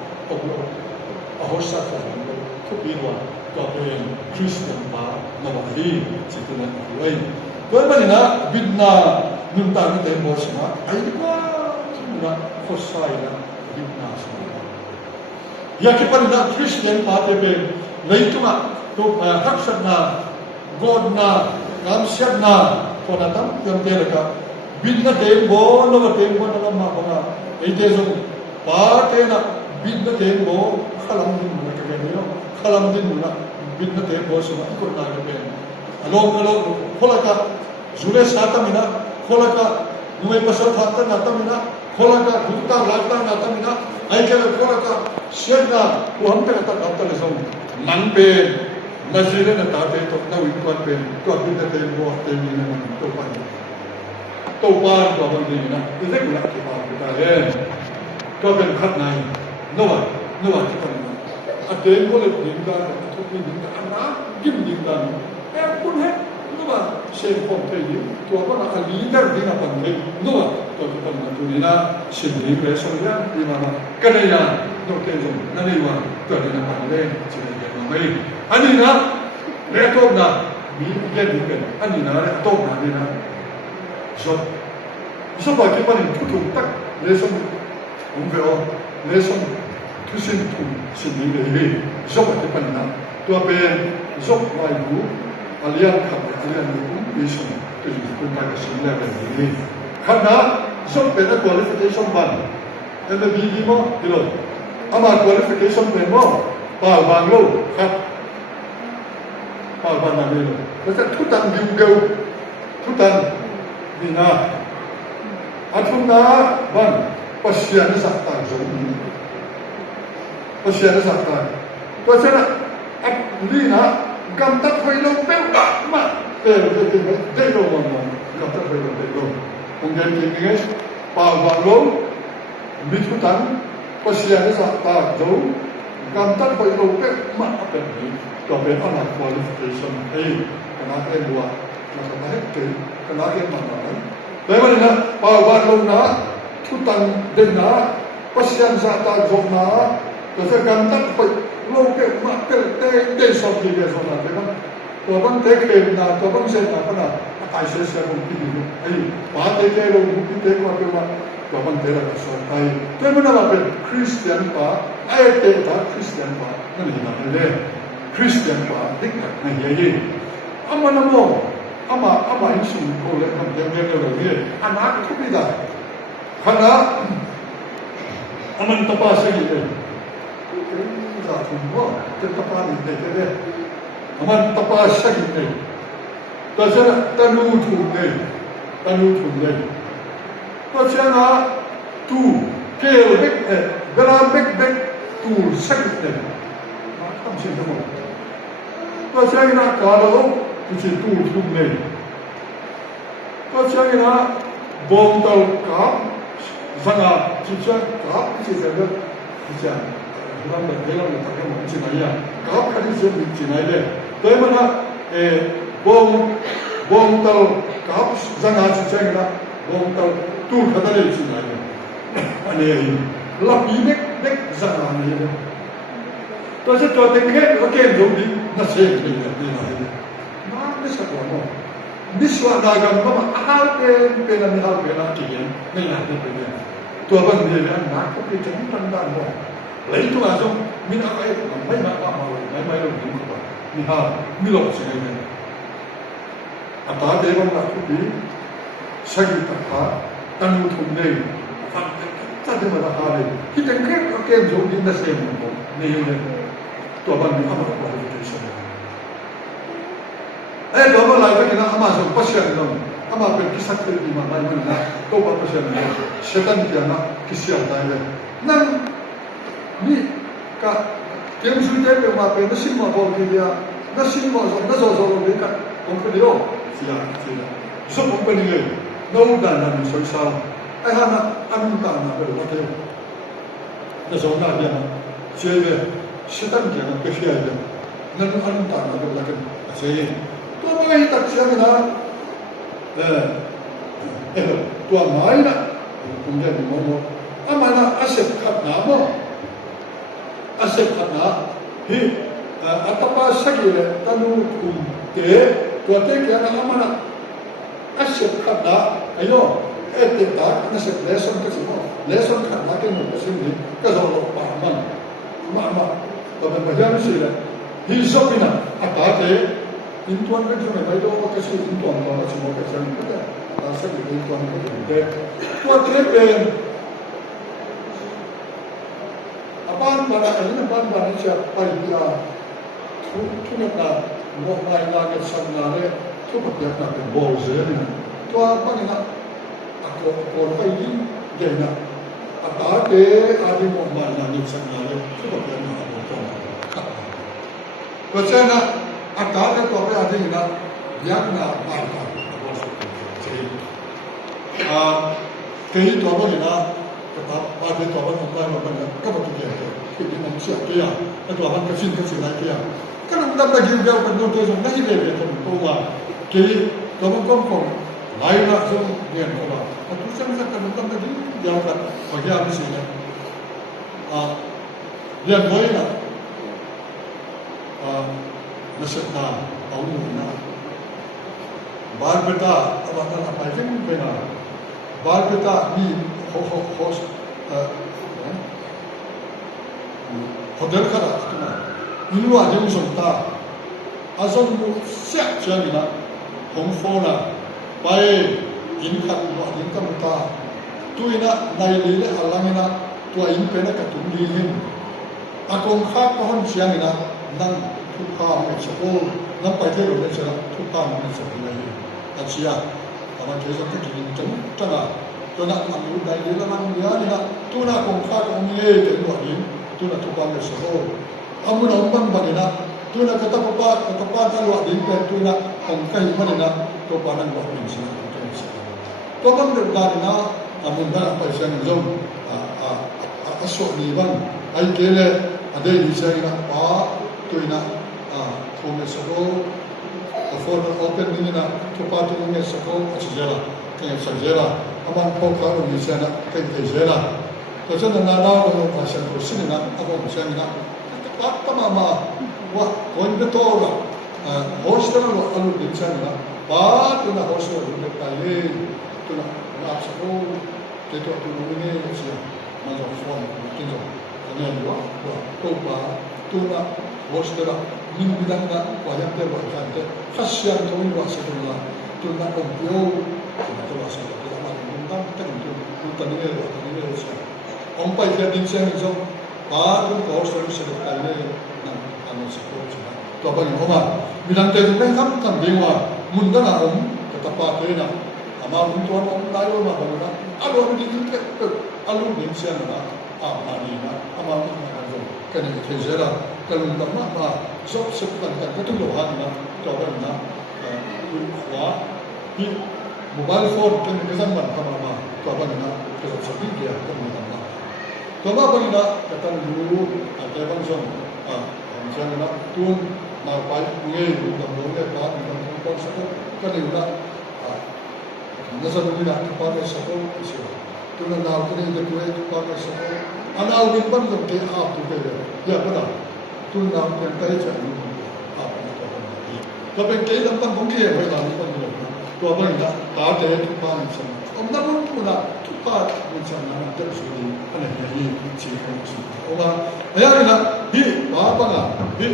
ahos satu tu biar tu yang Christian pa nama ini situna lain kau mana nak bidna minta tempo semua ayo na khosai na bidna semua ya kepada na Christian party be leituma to haksat na god na gamsyat na konatam yang terka bin na tembo no ka tembo na ma ko na ei te so pa te na bin na tembo khalam din na ka ke no khalam din na bin na tembo so ko na ka pe along khola ka zule sa ta mina khola ka nuai pasal thata na ta mina khola ka gutta lagta na ta mina ai ka khola ka siena ko ham te ta ta le so man pe Masjid na tate to na wi kwat pen to bin na te bo te ni na to pa to ban ni na ite ku la ke pa ta le to ben khat nai no wa ti pa na a te ko le din da to ni din da na kim din da e kun he no wa se ko pe yi to ba na a leader din na pa ni no wa to pa na tu ni na sin ni pe so ya ni ma ka na ya no te zo na ni wa to ni na pa le chi ni ya ma mai ani na le to na mi ye ni pe ani na le to na ni na so ba ke pa ni tu tak le so um ve o le so tu sin tu sin ni le so ba ke pa ni na to pe so mai bu alian kha alian ni bi so tu ku ta ka sin le ba ni khana so pe na qualification ban and the bi mo dilo ama qualification pe mo pa bang lo khat pa ban na le lo ta tu tan bi go tu tan ni na athum na ban pasyan sa ta zo pasyan sa ta to sana at li na gam tat phai lo pe ma te lo ma gam tat phai lo te lo kung gen ki nge pa bang lo bi tu tan pasyan sa ta zo gam tat phai lo pe ma pe ni to pe ana qualification ai kana ai bua na ka hai ke kana ke ma na Tapi mana pawan lo na, tutan den na, pasien zata jom na, kasi gantat pa lo ke makkel te sob di dia zona, kan? Tuan te ke na, tuan se na pana, ay se se kung pili, ay pa te lo bukti te ko ke ma, tuan te la so ay. Tapi mana apa Christian pa, ay te ta Christian pa, nani na le, Christian pa, dikkat na ye. Ama mo. Ama insun ko le kam yang lo ni anak tu bida khana aman tapa sa gi le za tu mo te tapa ni le aman tapa sa gi le ta sa tanu tu le to chana tu ke bek bela bek tu sa gi le ma kam se mo to chana ka lo Itu tu ni. Kau cakap na bom tau kap, sangat cincang kap cincang ber, cincang. Kita berjalan kita kan cincang ya. Kap kali cincang ada. Tapi mana bom tau kap sangat cincang na bom tau tu kata dia cincang ada. Ani lebih nek sangat ni. Tapi tu tengok okey jadi nasib ni. Bisa kono. Biswa dagang mama hal pena ni hal pena kian, ni ada pena. Tua ban dia nak ko ke jang tandan mo. Lai tu asong min akai mai ma mai lo ni ko. Ni ha mi lo se ni. Apa de bang nak ko bi sagi ta tanu thum nei. Ta de ma ha le. Kita ke jo din na se mo. Ni ni. Tua ban ni ama ko ke Dua lagi kita amasuk pasien dong, amak berkisah di mana mana, tu apa pasien dong, setan dia nak kisah tanya. Nang ni kak, tiap sudah berapa nasi mau dia, nasi mau mereka, orang dia, siapa, semua penilai, nau dan sosial, anak anak berapa tu, nasi dia, siapa, setan dia nak kisah dia, nang anak berapa tu, tu apa yang tak siapa na? Tu amai na, kemudian dimana? Amana asep kat nama, hi, apa sagi le, tanu kunte, tu ate kiana amana asep kat na, ayo, tak, asep lesson ke semua, lesson kat na ke mana sini, kesalahan pahaman, mama, tapi macam ni le, hi sopina, apa ate? Intuan kan cuma baik doa kasih intuan kalau semua kasih kita. าสักอีกตัวนึงก็ถึงได้ตัวที่เป็นบ้านบ้านอะไรนะบ้านบ้านนี้จะไปทุกนักบอกไปงานสัมมนาเลยทุกประเทศนักเป็นบอลเสียนี่ตัวบ้านนี้นะคนไปยิ่งใหญ่นะตาเตะอาดิมองงานสัมมนาเลยทุกประเทศนักเป็นบอลเพราะฉะนั้นตาเตะตัวไปอาดินะยังน่าบ้านกันบอลสุดใช่ที่ตัวบ้านนี้นะอาทิตย์ตัวมันได้มาเป็นก็มาตัวใหญ่คือที่มันเสียเกียร์แล้วตัวมันก็สิ้นก็สิ้นไรเกียร์ก็นั่งดับตะกี้เดียวเป็นตัวตัวส่งได้เลยเป็นตัวว่าที่ตัวมันก็คงไหลละส่งเรียนตัวแต่ทุกสิ่งสักการดับตะกี้เดียวกันพอแยกไม่สิ้นเลยเรียนไว้นะนักศึกษาเอาหนุนนะบาร์เบต้าเอามาทำอะไรที่มันเป็นอะไรบาร์เบต้ามีhost hotel kada tuna inwa jeng somta azon mu sia chamina hongfona pai inkhat wa inkam ta tuina nailile alangina tua impena ka tumli hin akong kha pohon siangina nang thupa me chako nang pai the ro le chara thupa me chako lai achia ama keso ka kin chong tangaตัวนั้นมันอยู่ในเรื่องนั้นเรื่องนี้นะตัวนั้นคงค่าคงมีเรื่องว่านี้ตัวนั้นทุกความเป็นสิ่งที่อามุนอมบังบันนะตัวนั้นก็ต้องป้าท่านว่านี้เป็นตัวนั้นคงใครมันนะตัวป้านั้นว่าเป็นสิ่งที่เป็นสิ่งตัวบังเดินได้นะอามุนนั้นไปเส้นจงสวดนี้บ้างไอ้เกลืออะไรนี่ใช่นะป้าตัวนั้นคงเป็นสิ่งที่ฟอร์ดโอเปนนี่นะทุกป้าตัวนั้นสิ่งที่เจริญkan sajera amang pokalo ni sana kan tejera to sana na na no passion ko sinina abo sinina tamama wa konbetora hostera lo alu dinchana ba tuna hostera lo taye tuna na sako teto tu ni sia ma zo form kinzo ane wa ko ba tuna hostera nin bidanga wa yante wa kante khasyan to ni wa sedula tuna ombioตัวสิ่งที่เราต้องตั้งตัวตั้งนี้เลยใช่องค์ไปเดินเส้นจงป้าตัวขอสรุปเสด็จไปเลยนั่งทำสิ่งที่ใช่ตัวไปอย่างว่ามีทางเดินไม่ทำทำดีว่ามุนด้านองค์ก็ตะปาเลยนะอามามุนตัวองค์ได้ว่ามาบอกนะอารมณ์ดีก็อารมณ์ดีเสียนะมาดีนะอามามุนมาจงกันอย่างที่เจริญกันมุนด้านมาชอบสุขกันก็ต้องรู้หันนะตัวไปนะคุณขวาที่mobile phone kan kesan man kama to apa na ke sabi dia kan na to ma ba na kata dulu ate bang song san na tun ma pai nge lu da mo le ba ni na ko sa kan ni na na sa ni na pa ne sa ko isi to na na ko ni de ko pa ne sa ko ana u bin ban lo ke a tu ke ya ba na tu na ko ta cha ni a to ben ke lam tam bong ke ba na ni pa niตัวมันนะตาเตะทุกบ้านใช่ไหมผมนั่งรู้ตัวนะทุกบ้านมันจะนั่งเดินสู่อันนี้ยี่ชีวิตชีวิตโอ้มาอย่างนี้นะฮีบ้าบ้างอ่ะฮี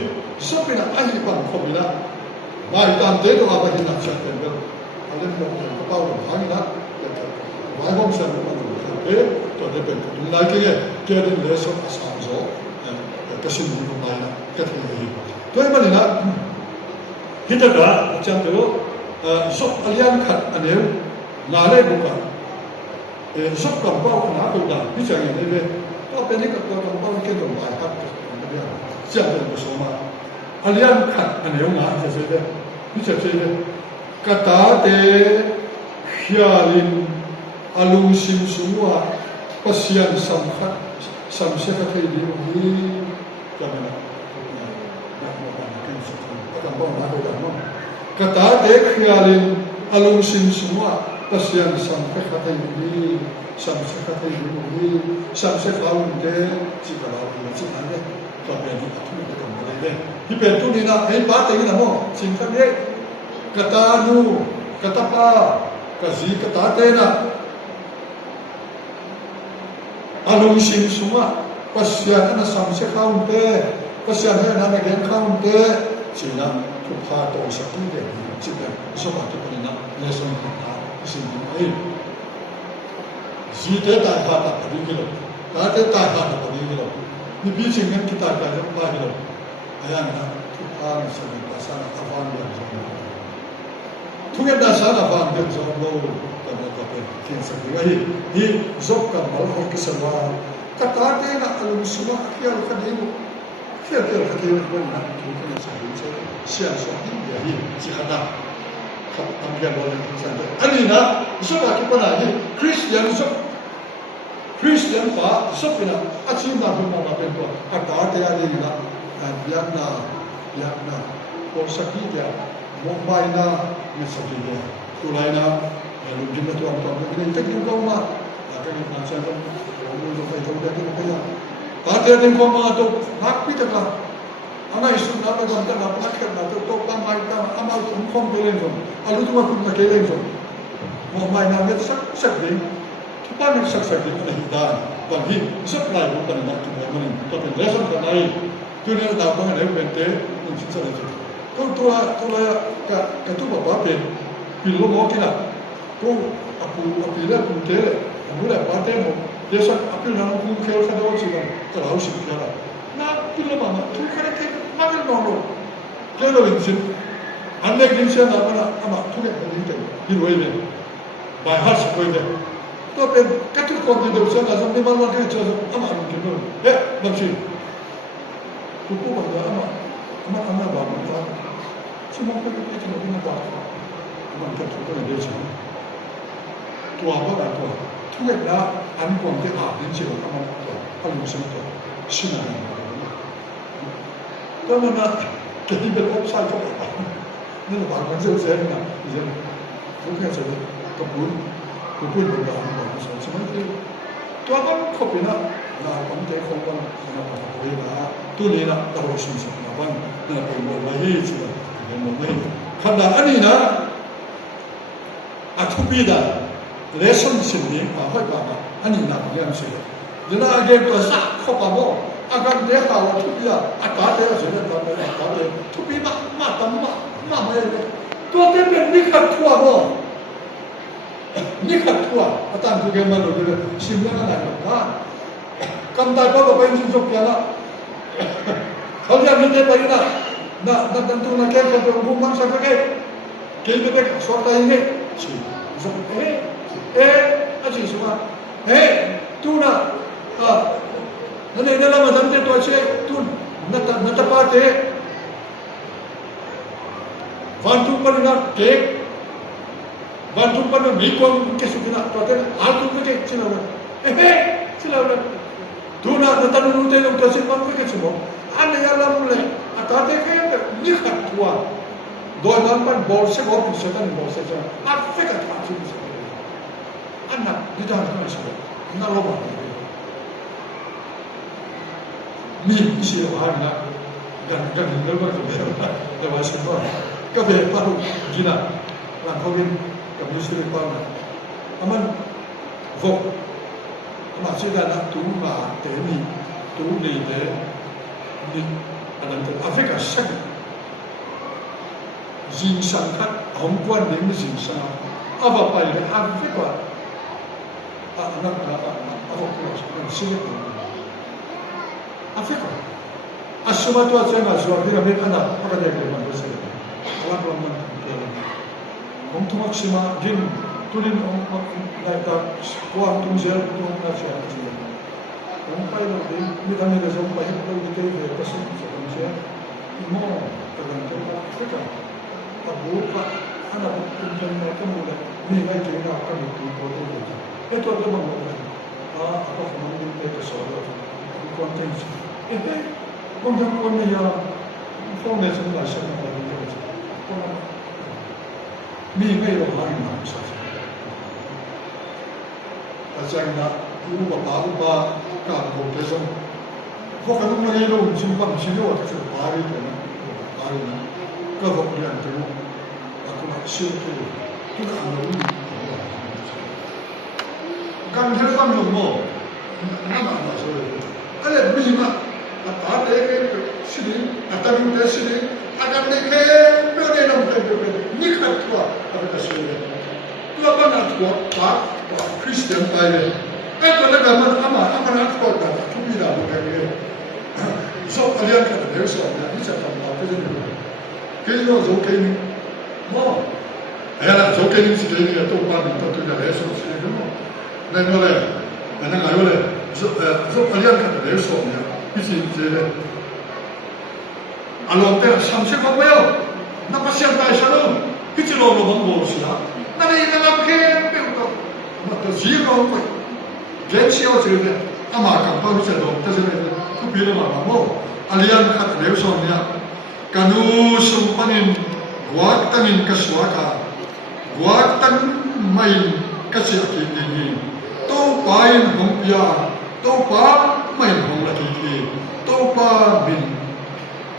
ชอบกินอะไรบ้างผมนะมาอีกตามเตะตัวอะไรนะเช่นเดียวอะไรมันก็กระเป๋าหางนะไว้ผมเชื่อมันเอ๊ะตัวเด็กเป็นตัวไหนก็ยังเกิดเรื่องสองสามโซ่ก็สิ่งที่มันนะก็ที่นี่ตัวมันนะฮิตเตอร์จังเดียวsok alian khat aneu na le buka sok kam ba na ko da bi chang ne le to pe ni ka to kam ba ke to ba ka ne ya sia de ko so ma alian khat aneu na je se de bi cha se de ka ta te hialin alung sim sumwa pasian sam khat sam se ka thei di hi ka na na mo ba ke so ka ba na ko da no kata dek hialin alung sim semua pasian sampai kata ini sampai kata ini sampai kalau deh jika lalu jika ada kalau yang itu kita kembali deh di bentuk ni nak hebat ini namo singkat deh kata nu kata pa kasi kata tena alung sim semua pasian na sampai kalau deh pasian na gen kalau deh Cinaทุกภาคตรงสักที่เดียวจิตเนี่ยสมบัติเป็นนักเลสมบัติ สิ่งนี้จีเตตายหาตาพอดีกิโลตาเตตายหาตาพอดีกิโลนี่พี่สิ่งนั้นคิดตายไปแล้วไปกิโลอายังนะทุกทางสิ่งภาษาอาฟังอย่างสมบูรณ์ทุกอย่างภาษาอาฟังอย่างสมบูรณ์ก็เป็นเพียงสิ่งนี้ที่จบกับเราให้กิจวัตรก็ตาเตนะอารมณ์สมาธิเราคดีมุเที่ยวคดีมันคนนั้นทุกคนใช้เสียงสติอย่างนี้สิขนาดครับทำอย่างไรที่สั่งอันนี้นะสุดท้ายที่ปัญหาที่คริสเตียนป่ะสุดที่นะอาชีพมาเป็นมาเป็นตัวอาการที่อะไรนี่นะอยากนะพอสักทีเดียวมองไม่นะไม่สักทีเดียวตัวไรนะลุงจิมตัวอันนี้เทคนิคเข้ามาอาการนี้น่าจะต้องเราไปทำได้ที่ไหนกันการเดินเข้ามาตัวนักพิจารณาAna isu na ba ganda na pakar na to pamay ta amal kum kom delen so alu tuma kum na kelen so mo mai na met sak din to pa na sak din na hidan ba hi sak lai mo pa na to mo ni to ten lesson ka nai to ne da ba ne bente ni chi sa to ka to ba pe pilo mo kila to apila kum tele amula pa te mo desa apil na kum khel ka do chi ba ka lau shi kala na pilo mama tu kare ke magal no kelo insin anne ginsen na mana ama tu ke ni ni roile by heart ko ide to pe katu ko de do sana so ni mama ke cho ama no ke no bakshi tu ko ba ama ba ma ta chi mo ko ke ti no ni ba ama ke tu ko de chi tu ba ba to tu ke na an ko ke a din chi ko ama to alu sin to shinaก็มันนะเกี่ยวกับพวกชายก็แบบนี่เราบางคนเสียนะอย่างพวกแค่เสียกับบุญเหมือนกันแบบสอนสมัยที่ตัวนั้นเขาเป็นนะผมใจคงว่าเราไปนะตัวนี้นะเราสุ่มสุ่มนะวันนี่เราเป็นโมไลท์ใช่ไหมเป็นโมไลท์ขณะอันนี้นะทุกปีได้เลสอนสิ่งนี้ค่อยๆมาอันนี้นะเรื่องสิ่งนี้เดี๋ยวเราเก็บตัวสักข้อความว่าakan dia kalau tu dia akan dia sudah tahu akan dia tu dia mak macam tu dia ni kat tua bo ni kat tua atan tu game mana tu simpan ada kam dah kau apa yang susah kiala kalau dia ni dia bagi na tentu nak kerja tu rumah saya pakai kerja tu suara ini si aji semua tu nak Nani dalam macam tu aje tu nata parte bantu pada cake bantu pada mikon kesukina tu ada altu ke cilawan cilawan tu nata nunu te nak kasih pun ke semua ane yang mulai akade ke ni kat tua dua nampan bolsa bolsa setan bolsa saja afek kat macam tu anak di dalam semua nalobaมีเสียหายนะกันเรื่องว่าจะเป็นแต่ว่าสิ่งก็เป็นปารุกินะหลังเขาเป็นกับมิสริปานะมันวกมาเสียดายนะตูมาเตมีตูนี่เดนี่อันนั้นเป็นแอฟริกาสักจิงสังกัดฮ่องกงนี่ไม่จิงสังอาว่าไปเลยแอฟริกาอันนั้นอาว่าเป็นสิ่งAfrika. Asuma tu aja na suami kami anak apa dia kerana besar. Alam ramai kerana. Untuk maksima jin turin naikkan kuat tunjel tu nasihat dia. Sampai nanti kita ni dah sampai kita kita pasal manusia. Mau kerana Afrika. Abu pak anak tunjel mereka muda. Ni baik kita akan itu bodoh. Itu ada mana? Apa kemana kita sesuatu. Konten konten yang format semula saya nak bagi niไม่รู้อะไรมาสักอาจารย์นะรู้ว่าป่าการบอกเรื่องพวกนั้นไม่รู้จริงว่าจริงว่าจะป่าอะไรนะก็บอกเรื่องที่aku nak share tu tu kanรู้kan kita kanรู้nama masalah ada bima ada sini ada bima sini ada mereka beri nama mereka ni kat tua ada sini ตัวบ้านตัวป้าคริสเตียนไปเลยไอ้ตัวนั้นมันอามาตัวนั้นทุกปีดาวไปเลยสอบอะไรกันเดี๋ยวสอบเนี่ยนี่จะทำอะไรก็จะดูคือเราโจกินมั้งเฮ้ยนะโจกินสิ่งนี้ตัวป้านี่ตัวจะเลี้ยงสอบสิ่งนี้มั้งนั่นอะไรนั่นอะไรสอบอะไรกันเดี๋ยวสอบเนี่ยพี่สิ่งเจออารมณ์เตะสัมเสกเอาไว้นับภาษาไทยสนุกพี่จะลองบังคับสินะนั่นเองนะครับแค่เพียงตัวมันจะซีโร่ไปเกณฑ์เชี่ยวชาญเนี่ยอามาคับพารู้สึกว่าจะเป็นทุกปีละมาโม่อะไรอย่างขัดเลี้ยวสอบเนี่ยการนู้สุพรรณินวัดตั้งอินกัสวาคาวัดตั้งไม่กัสยากินดีโตไปหงพิยาโตป้าไม่หงละกีโตป้าบิน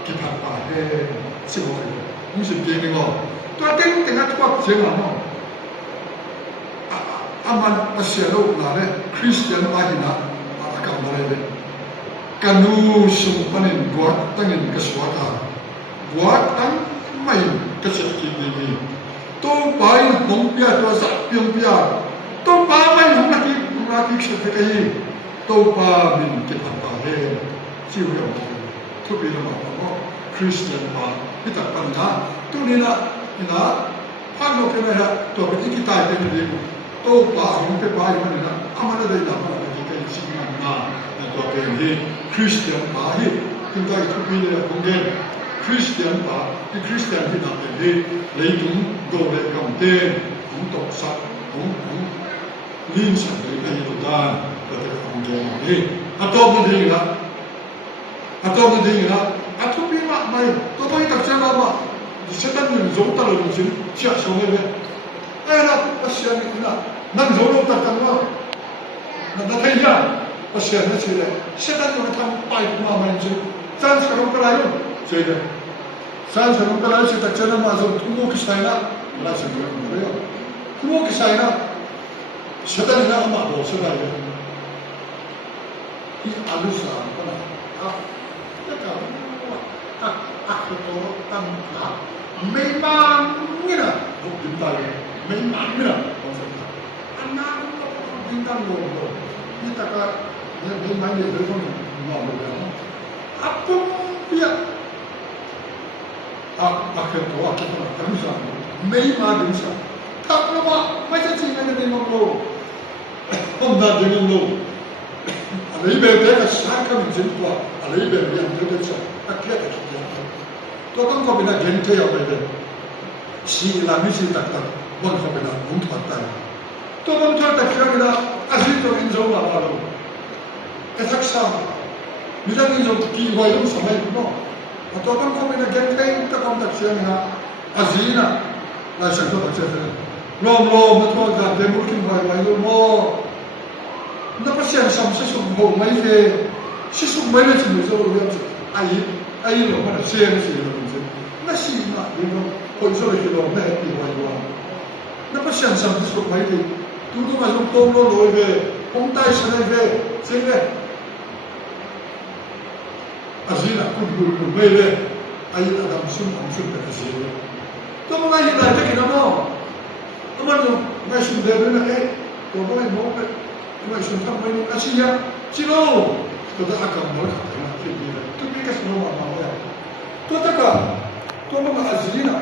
กิพัดป่าเองสิบหกมีสิบเกียงเองตัวเต็งแต่งตัวเสียงหลังอามันอาศัยโลกนั่นเองคริสเตียนอาหินะอาการอะไรเลยการนู้สุพรรณินวัดตั้งอินกัสวาคาวัดตั้งไม่กัสยากินดีโตไปหงพิยาตัวสับพิยงพิยาโตป้าไม่หงละกีเสียกันโตป้าบินกิพัดป่าเองสิบหกทุกปีละมาคริสเตียนมาพิจารณาตัวนี้นะพันโลกเลยนะตัวเป็นที่ตายเป็นเรื่องตัวป่าของเป็นป่าอย่างนี้นะอามันได้ดับมาเป็นที่เป็นสิ่งนั้นนะตัวเป็นที่คริสเตียนป่าที่ถึงได้ทุกปีเลยคงเดินคริสเตียนป่าที่คริสเตียนที่ดับเป็นที่เลยถึงโดเรกำเดินของตกสัตว์ของลิ้นสัตว์เลยในตัวด้านก็จะคงเดินที่อัตโตมันดีนะอัตโตมันดีนะอาทุบีมาไม่ตัวไปตักเจ้ามาดิฉันนั่งอยู่ตลอดเลยสิเชื่อชมเลยไอ้เราภาษาอังกฤษนะนั่งโจโลตักกันว่านั่นได้ยังภาษาอังกฤษเลยฉันนั่งอยู่ทำไปมาไม่จริงฉันสรุปกันเลยใช่ไหมฉันสรุปกันเลยสิตักเจ้ามาจนทุ่งกิสไนนะน่าสนใจเลยทุ่งกิสไนนะฉันนั่งอยู่มาบอกฉันเลยที่อาลุสานกันนะแล้วก็ตัวตั้งหลักไม่มาเนี่ยนะพวกดินตายไม่มาเนี่ยนะอันนั้นก็ดินตายโลกนี่แต่ก็เนี่ยไม่มาเนี่ยเลยคนมองเลยนะapa dia akhir tu akhir tu kami sahไม่มาดินสาถ้าเราไม่ใช่จริงนะดินโลกผมได้ดินโลกอะไรแบบนี้ก็สร้างกันจริงกว่าอะไรแบบนี้มันจะ akhir tuตัวต้องเข้าไปในเกณฑ์ที่เอาไปเลยชีลามิสิตักตักบนเข้าไปแล้วมุ่งถัดไปตัวมุ่งถัดแต่เชื่อไม่ได้อาศัยตัวอินโซมาบ้าลูเอทักษะมีแต่อินโซกี่วัยรุ่นสมัยนู้นตัวต้องเข้าไปในเกณฑ์ที่ตะกอนตักเชื่อไม่ได้อาศัยนะลายสังตัวตักเชื่อเลยรวมมาตัวการเดมุกินวัยรุ่นโม่นับเสียงสามสิบสุขโหไม่เท่สิสุขไม่ได้จริงๆเราเรียกไอ้หลงมันเสียง那是嘛？你说会做的时候，那还比我多。那不想想的时候，买的，都嘛说多罗罗的，红带是那个，这个，啊是啦，不买的，哎呀，他们送的是，都买一来这个么？他们说买送的那哎，我买毛的，买送他买的，啊是呀，是喽，都是阿公买的，对不对？都别个什么嘛嘛的，都这个。ตัวมันอาศีนะ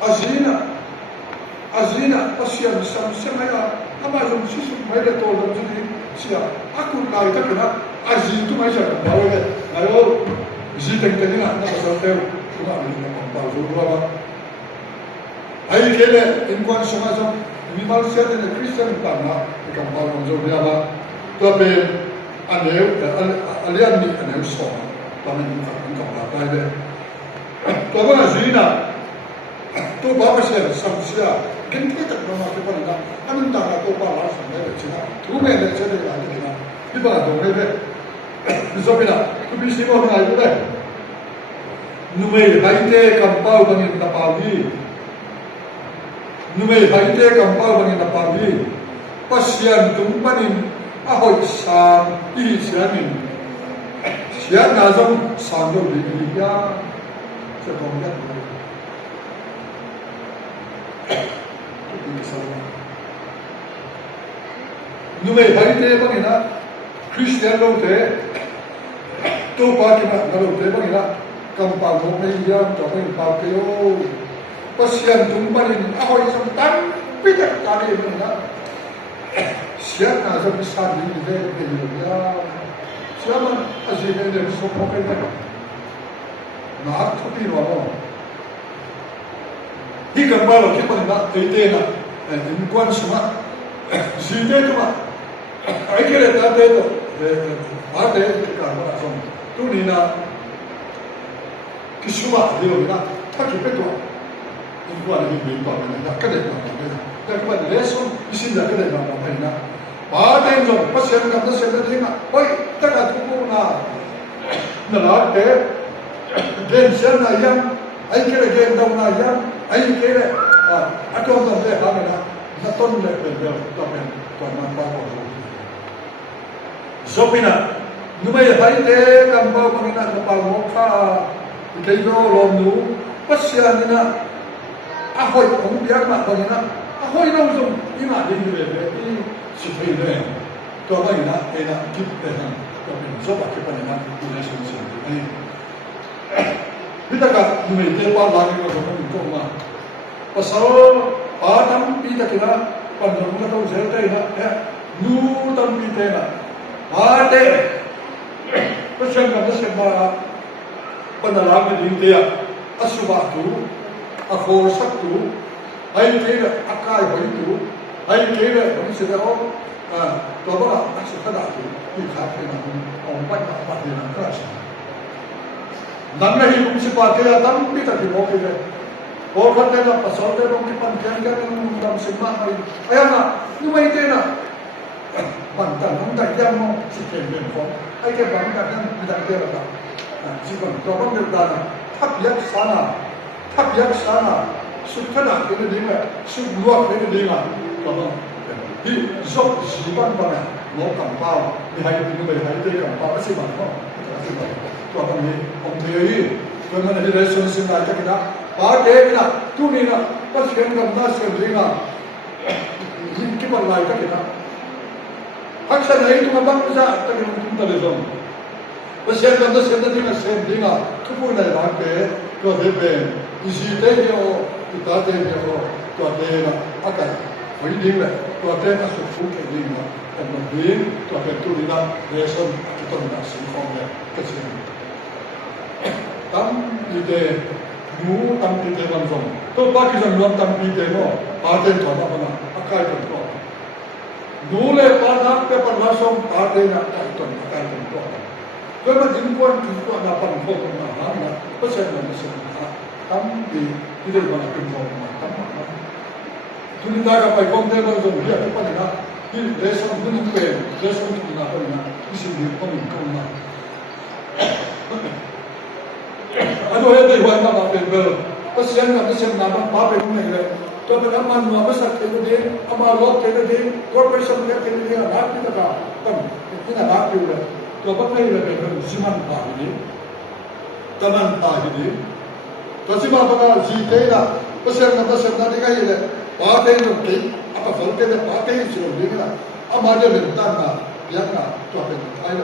ภาษาสัมเสมาอ่ะถ้ามาจงชิสุไม่ได้ตัวเราจะดีเสียอาคุณลายก็คือนะอาศีตัวไม่ใช่แบบเราเลยแล้วจีเต็งๆนะภาษาเทวตัวมันมีความต่างกันว่าไอ้เกล้อินควันสมัยจงมีมาเลเซียในคริสเตียนต่างนะมีความต่างกันจงเรียกว่าตัวเป็นอันเดียวอันเลี้ยงนี่อันเดียวสองตอนนี้มีความต่างกันได้ตัวมันอาศีนะตัวบ้าไม่ใช่สัมเสียกันที่ตะกร้าที่บ้านนะอันนั้นต่างกับตัวบ้าเราสังเกตใช่ไหมทุกเมื่อเนี่ยจะได้หลายทีนะที่บ้านตรงนี้เลยมิสบินะทุกปีสิบวันไหนก็ได้นุ่มไฮเทกัมเป้าบังอินตาปาวีนุ่มไฮเทกัมเป้าบังอินตาปาวีปัสยันตุงบังอินอาหอยสามอีเสียนินเสียนาจงสามดอกดียาจะต้องยัดเลย กิสลานุเมให้เตบังนะคริสเตียนโลเตตัวปากินะนโลเตบังนะกำปาโมไม่ยามต่อไปปาเกโยปัสยันตุมปานินอาหอยสัมตันพิจารณาเองนะเสียนาจะพิสารดีเดเป็นอยู่ยาเสียมันอาชีพเดิมสมบูรณ์เลยนักทุบีว่าที่กันบ้านเราคิดว่านะไอเต้นะอินควันสมาจีเต้ตัวมาไอ้เกลือตาเต้ตัวอาเต้ที่การบ้านสมตัวนี้นะคิดว่าเดี๋ยวนะถ้าคิดเป็นตัวอินควันนี่มีตัวนั้นนะก็ได้มาเนี่ยแต่ว่าเลสอนอิสินจะก็ได้มาเนี่ยนะบ้านเองจงพัศยันกับพัศยันที่นะโอ้ยตั้งแต่ทุกคนนะนั่นแหละเต้เกณฑ์เสียนายังไอ้เกลือเกณฑ์ดาวนายังไอ้เกลืออันตัวนั้นเต้หาไม่นะนั่นต้นเลยเป็นเดียวตัวเป็นตัวมันบ้าบ่จบไปนะนุ่มไอ้ให้เต้กันบ้าบางนะกับบ้าโมข้าเกี่ยวลมนูพัศยันนี่นะอาหอยของเบียร์มาบางนะอาหอยน้องจงอีมาดีเลยที่สุดที่เลยตัวไม่นะเอ็นะคิดเป็นตัวเป็นจบอะคิดเป็นนะดูแลสิ่งสิ่งนี้พิจารณานุ่มไอ้เต้ว่าลากิโลก็มันก็มาpasal padam pita kira pandang kita tahu saya ina ya nu tam pita na ade pasal kada seba panalang din dia asubatu ako saktu ai kira akai baitu ai kira kami sedaro to ba asu kada tu di khape na on pa pa dia na keras namla hi kumsi pate tam pita ki boke और करते हैं पसंद है लोग की पंचायत का हम सिम्मा है अया ना न्यू में इतने ना पंचायत हम तक क्या मो सिक्के में कौन आई के बांग का हम इधर के रहा जीवन तो हम ने डाला थप यक साना सुखना के लिए देंगे सुखलुआ के लिए देंगे तो हम ही जोक जीवन बना मो कंपाउ बिहाई न्यू में बिहाई ते कंपाउ ऐसे बात तो हम ये हम ये तो मैंने ये रेशन से ना क्या बात है ना तू नहीं ना बस खेल करना से लेना जिनकी पर लाइट का ना अक्सर नहीं तुम बंद जा तक तुम तले जो बस खेल करना से देना से देना तो वो नहीं बात है तो देवे इसी ते जो इताते जो तो देना अगर वही दिन में तो देना सुख के दिन में तो दिन तो फिर तू ना रेशन तो ना सिंह में कैसे तम येนูตั้งปีเตมันส่งตัวป้ากิจรวมตั้งปีเตโน่ปาเตนถอดมานะอาการเป็นตัวนูเลยปานักเป็นปัญหาส่งปาเตนะอาการเป็นตัวก็มันยิ่งกว่าถึงตัวนับปันพวกมันหานะก็เช่นนั้นเช่นนั้นตั้งปีที่ได้มาเป็นพวกมันตั้งมาทุนได้กับไปกองเทมันส่งเรียกปัญหาที่เลสอนทุนเป็นเลสอนทุนนะปัญหาที่สิ่งที่เขามีเขามาano ya dai wan ma pen bel pasien na pa pe ne le to pe man no ba sa ke de ama lo ke de corporation ke de na ki ta tam ki na ba ki le to ba kai le pe siman pa ni taman pa ni to siman pa ji te na pasien na de kai le pa te no ke apa fal ke de pa te ji ni na ama de le ta na ya na to pe ai le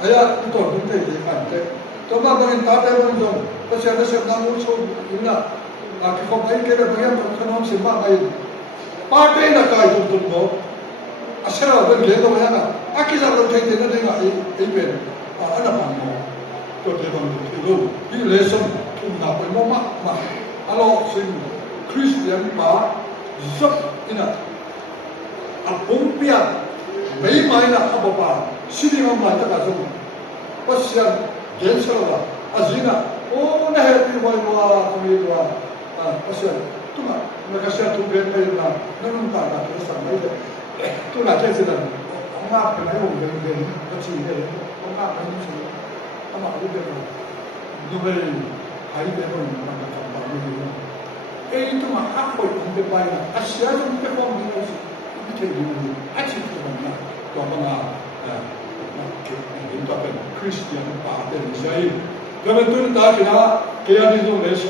ayah itu kita ini kan, coba bagi tata yang jom, pasal namun so ina, aku kau baik kita bagian terkenal siapa baik, pakai nak kau itu tu, asal orang dia tu mana, aku jangan kau kita dengan ini, anak mana, tu dia orang itu, ini lesson tu nak apa mak, kalau sing Christian bah, zat ina, apung piat. Bayi main apa apa, sini orang main tak asal, pasien gensel lah, azina, oh nah happy boy kami dua, pasien, tu nak, mereka siapa tu ben main lah, namun tak ada terus sama itu, tu nak jadi sedang, orang apa yang ben kecil ni, orang apa yang kecil, orang apa yang Dubai hari ben mana tak tahu itu mah apa yang ben main, asyik yang ben main itu, itu dia, asyik tu mana. ตัวมันเป็นตัวเป็นคริสเตียนป่าเป็นอิสราเอลแล้วมันตุ้นตากินะเกียรตินิยมเลส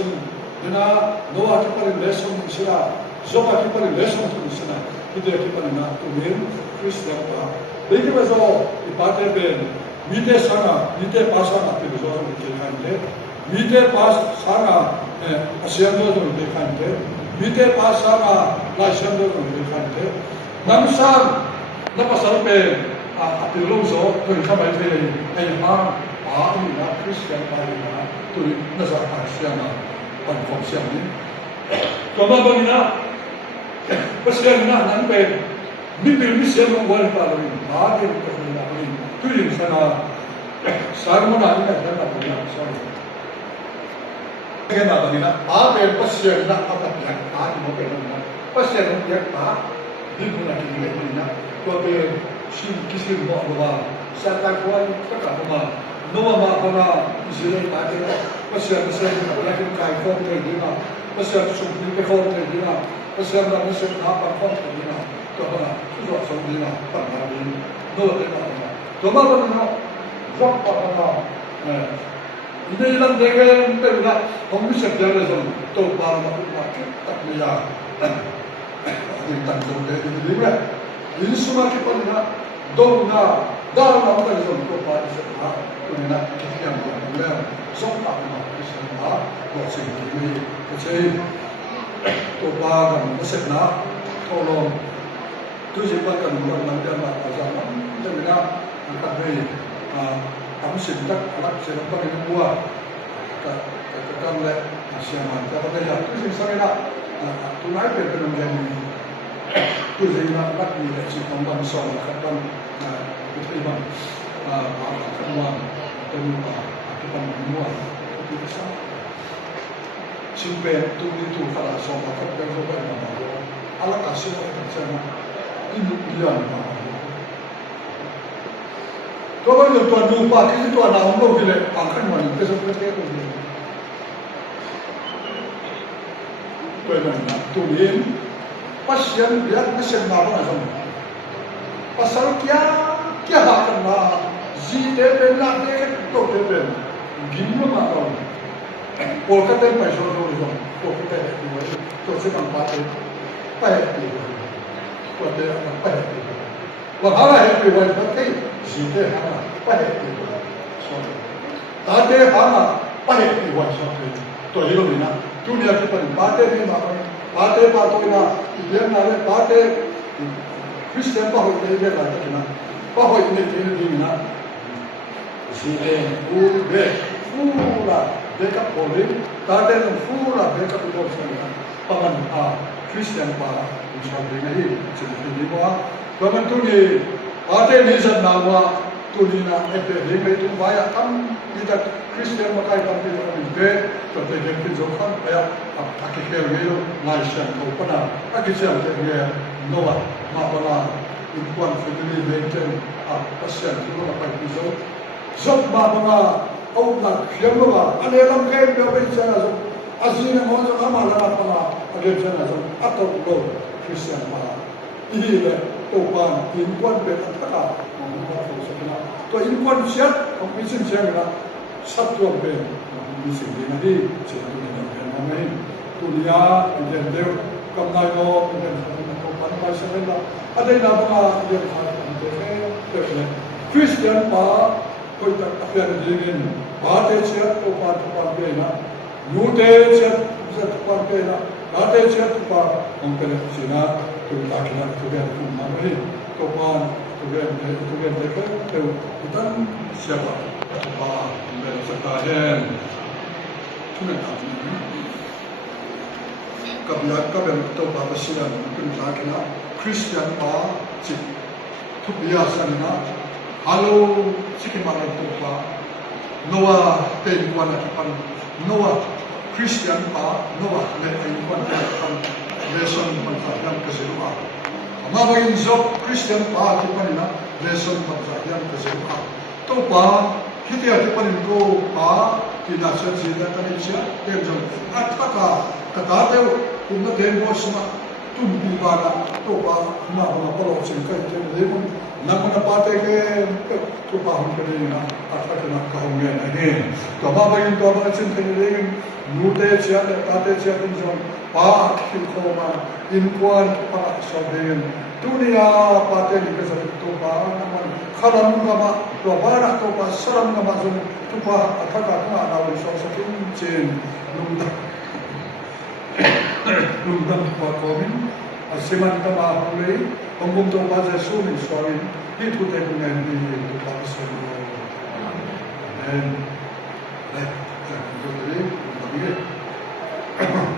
na Noah ki parin lesson sila Zoba ki parin lesson sila kita ki parin na tuwin Christian pa Bagi bazo ipate ben mite sana mite pasana ki bazo ki kante mite pas sana asyando ki kante mite pasana la asyando ki kante namsan napasal pe apilongzo to kamay pe ay ma ni na Christian pa na to na sa asyana panfong siya ni kama bangina pasyan na nan pe Mipil siya ng wala pa rin. Bakit ito ko na rin? Tuloy sana saan mo na rin na po yan. Sorry. Kaya na rin na, pasyan na kapatyan. Mo pa rin na. Pasyan ng tiyak pa, di mo na kinigay rin na. Kaya kisin mo ako ba? Sa tagwan, kakakuma. Nawa mga ako na isilay natin na. Pasyan na sa'yo na wala kong kahit kong tayo din na. Pasyan na sumpi ka kong tayo din na. Pasyan na masyan na pang-kong tayo din na. Kaya sudah sambil pangkain, dua tahun. Kemarin mana, jauh apa? Ini ilang dengan perda, kami sejarah zaman tu baru makin tak lihat. Ini tanggung dari ini mana? Ini semua kita lihat, dona, dalam apa yang zaman tu baru sejarah, kita kian bermula, sempat makin sejarah, buat sendiri, kecil, tu baru sejarah, tolong. Tu siapa kan buat macam apa zaman, jadi nak kami kami sedang alat sedang pakai buat, katakan le siapa kata dia tu sebenarnya tu naik ke dalam jadi tu sebenarnya nak ni si kawan soal katakan berterima kawan terima kita membuat itu bisa simpan tu itu kalau soal katakan soal mana alat asal kerja ini pilihan kalau yang tuan lupa itu tuan nak umur bila akan mana seperti itu bagaimana tulen pasien biar pasien mana sama pasal kia akan lah zide benar dek tu dek gimana macam Kolkata yang pasal tu Kolkata itu tu sedang pakai Kuat apa itu? Wahana itu buat pakai, sih hana pakai itu. Sorry. Tadi hana pakai itu buat sorry. Tu itu mana? Tu dia tu pun pakai ni mana? Pakai na, dia nak pakai Kristen pakai dia nak mana? Pakai ini mana? Sih pura dekat polri, tadi pura dekat itu sana. Paman Kristen pa sabi nga hindi mo kaman tuni ate nisan nawa tuni na ete hingay itong baya ang kita Christian makay pampi ng ibbe kapag yung pinzokan kaya akikil ngayon naisyan ko pa na akisyan kaya noa mapala ikuan family maintain pasyan kilo na pagpiso zot mga outlet yung mga anelang kayo kapag siya na aslinya mo sa kama na pala agad siya na atau lo Christian pa ini le topan inkuan be taka mga sa kana to inkuan siya ang pisin siya na satwa be pisin din di siya na namin tulia and there come na yo and topan pa siya na aday na mga yan Christian pa ko ta afyan din bate siya topan be na Nute siya tuan pena, nate siya tupa ang sina tulakina tugen kumamari, tupan tugen deka, tutan siapa tupa ang setahen, tugen kabiyak tupa basilan tulakina Christian pa si tubiyasan na halo sikimara tupa Noah penguan akipan Noah Christian pa Noah le penguan akipan lesson pagsayan kasilua. Mabagin Job Christian pa akipan na lesson pagsayan kasilua. To pa kiti akipan ko pa tinasyan sila tanisya tenjong at taka katatew kung na demo sma tu bubana to ba na ba palo sin kai te de na mana pate ke to ba hon ke na ata ke na ka hon ne ne to ba ba yin to ba sin te de nu te chia te ta te chia tin jon ba ki ko ma in kwan pa so de dunia pate ni ke sa to ba na man kharam ga ma to ba na to ba saram ga ma jon to ba ata ka na na wi so sa kin chen Lundang pa komin asiman ka mahuli panggung to pa sa suni sorry dito tayo ngayon di pa sa and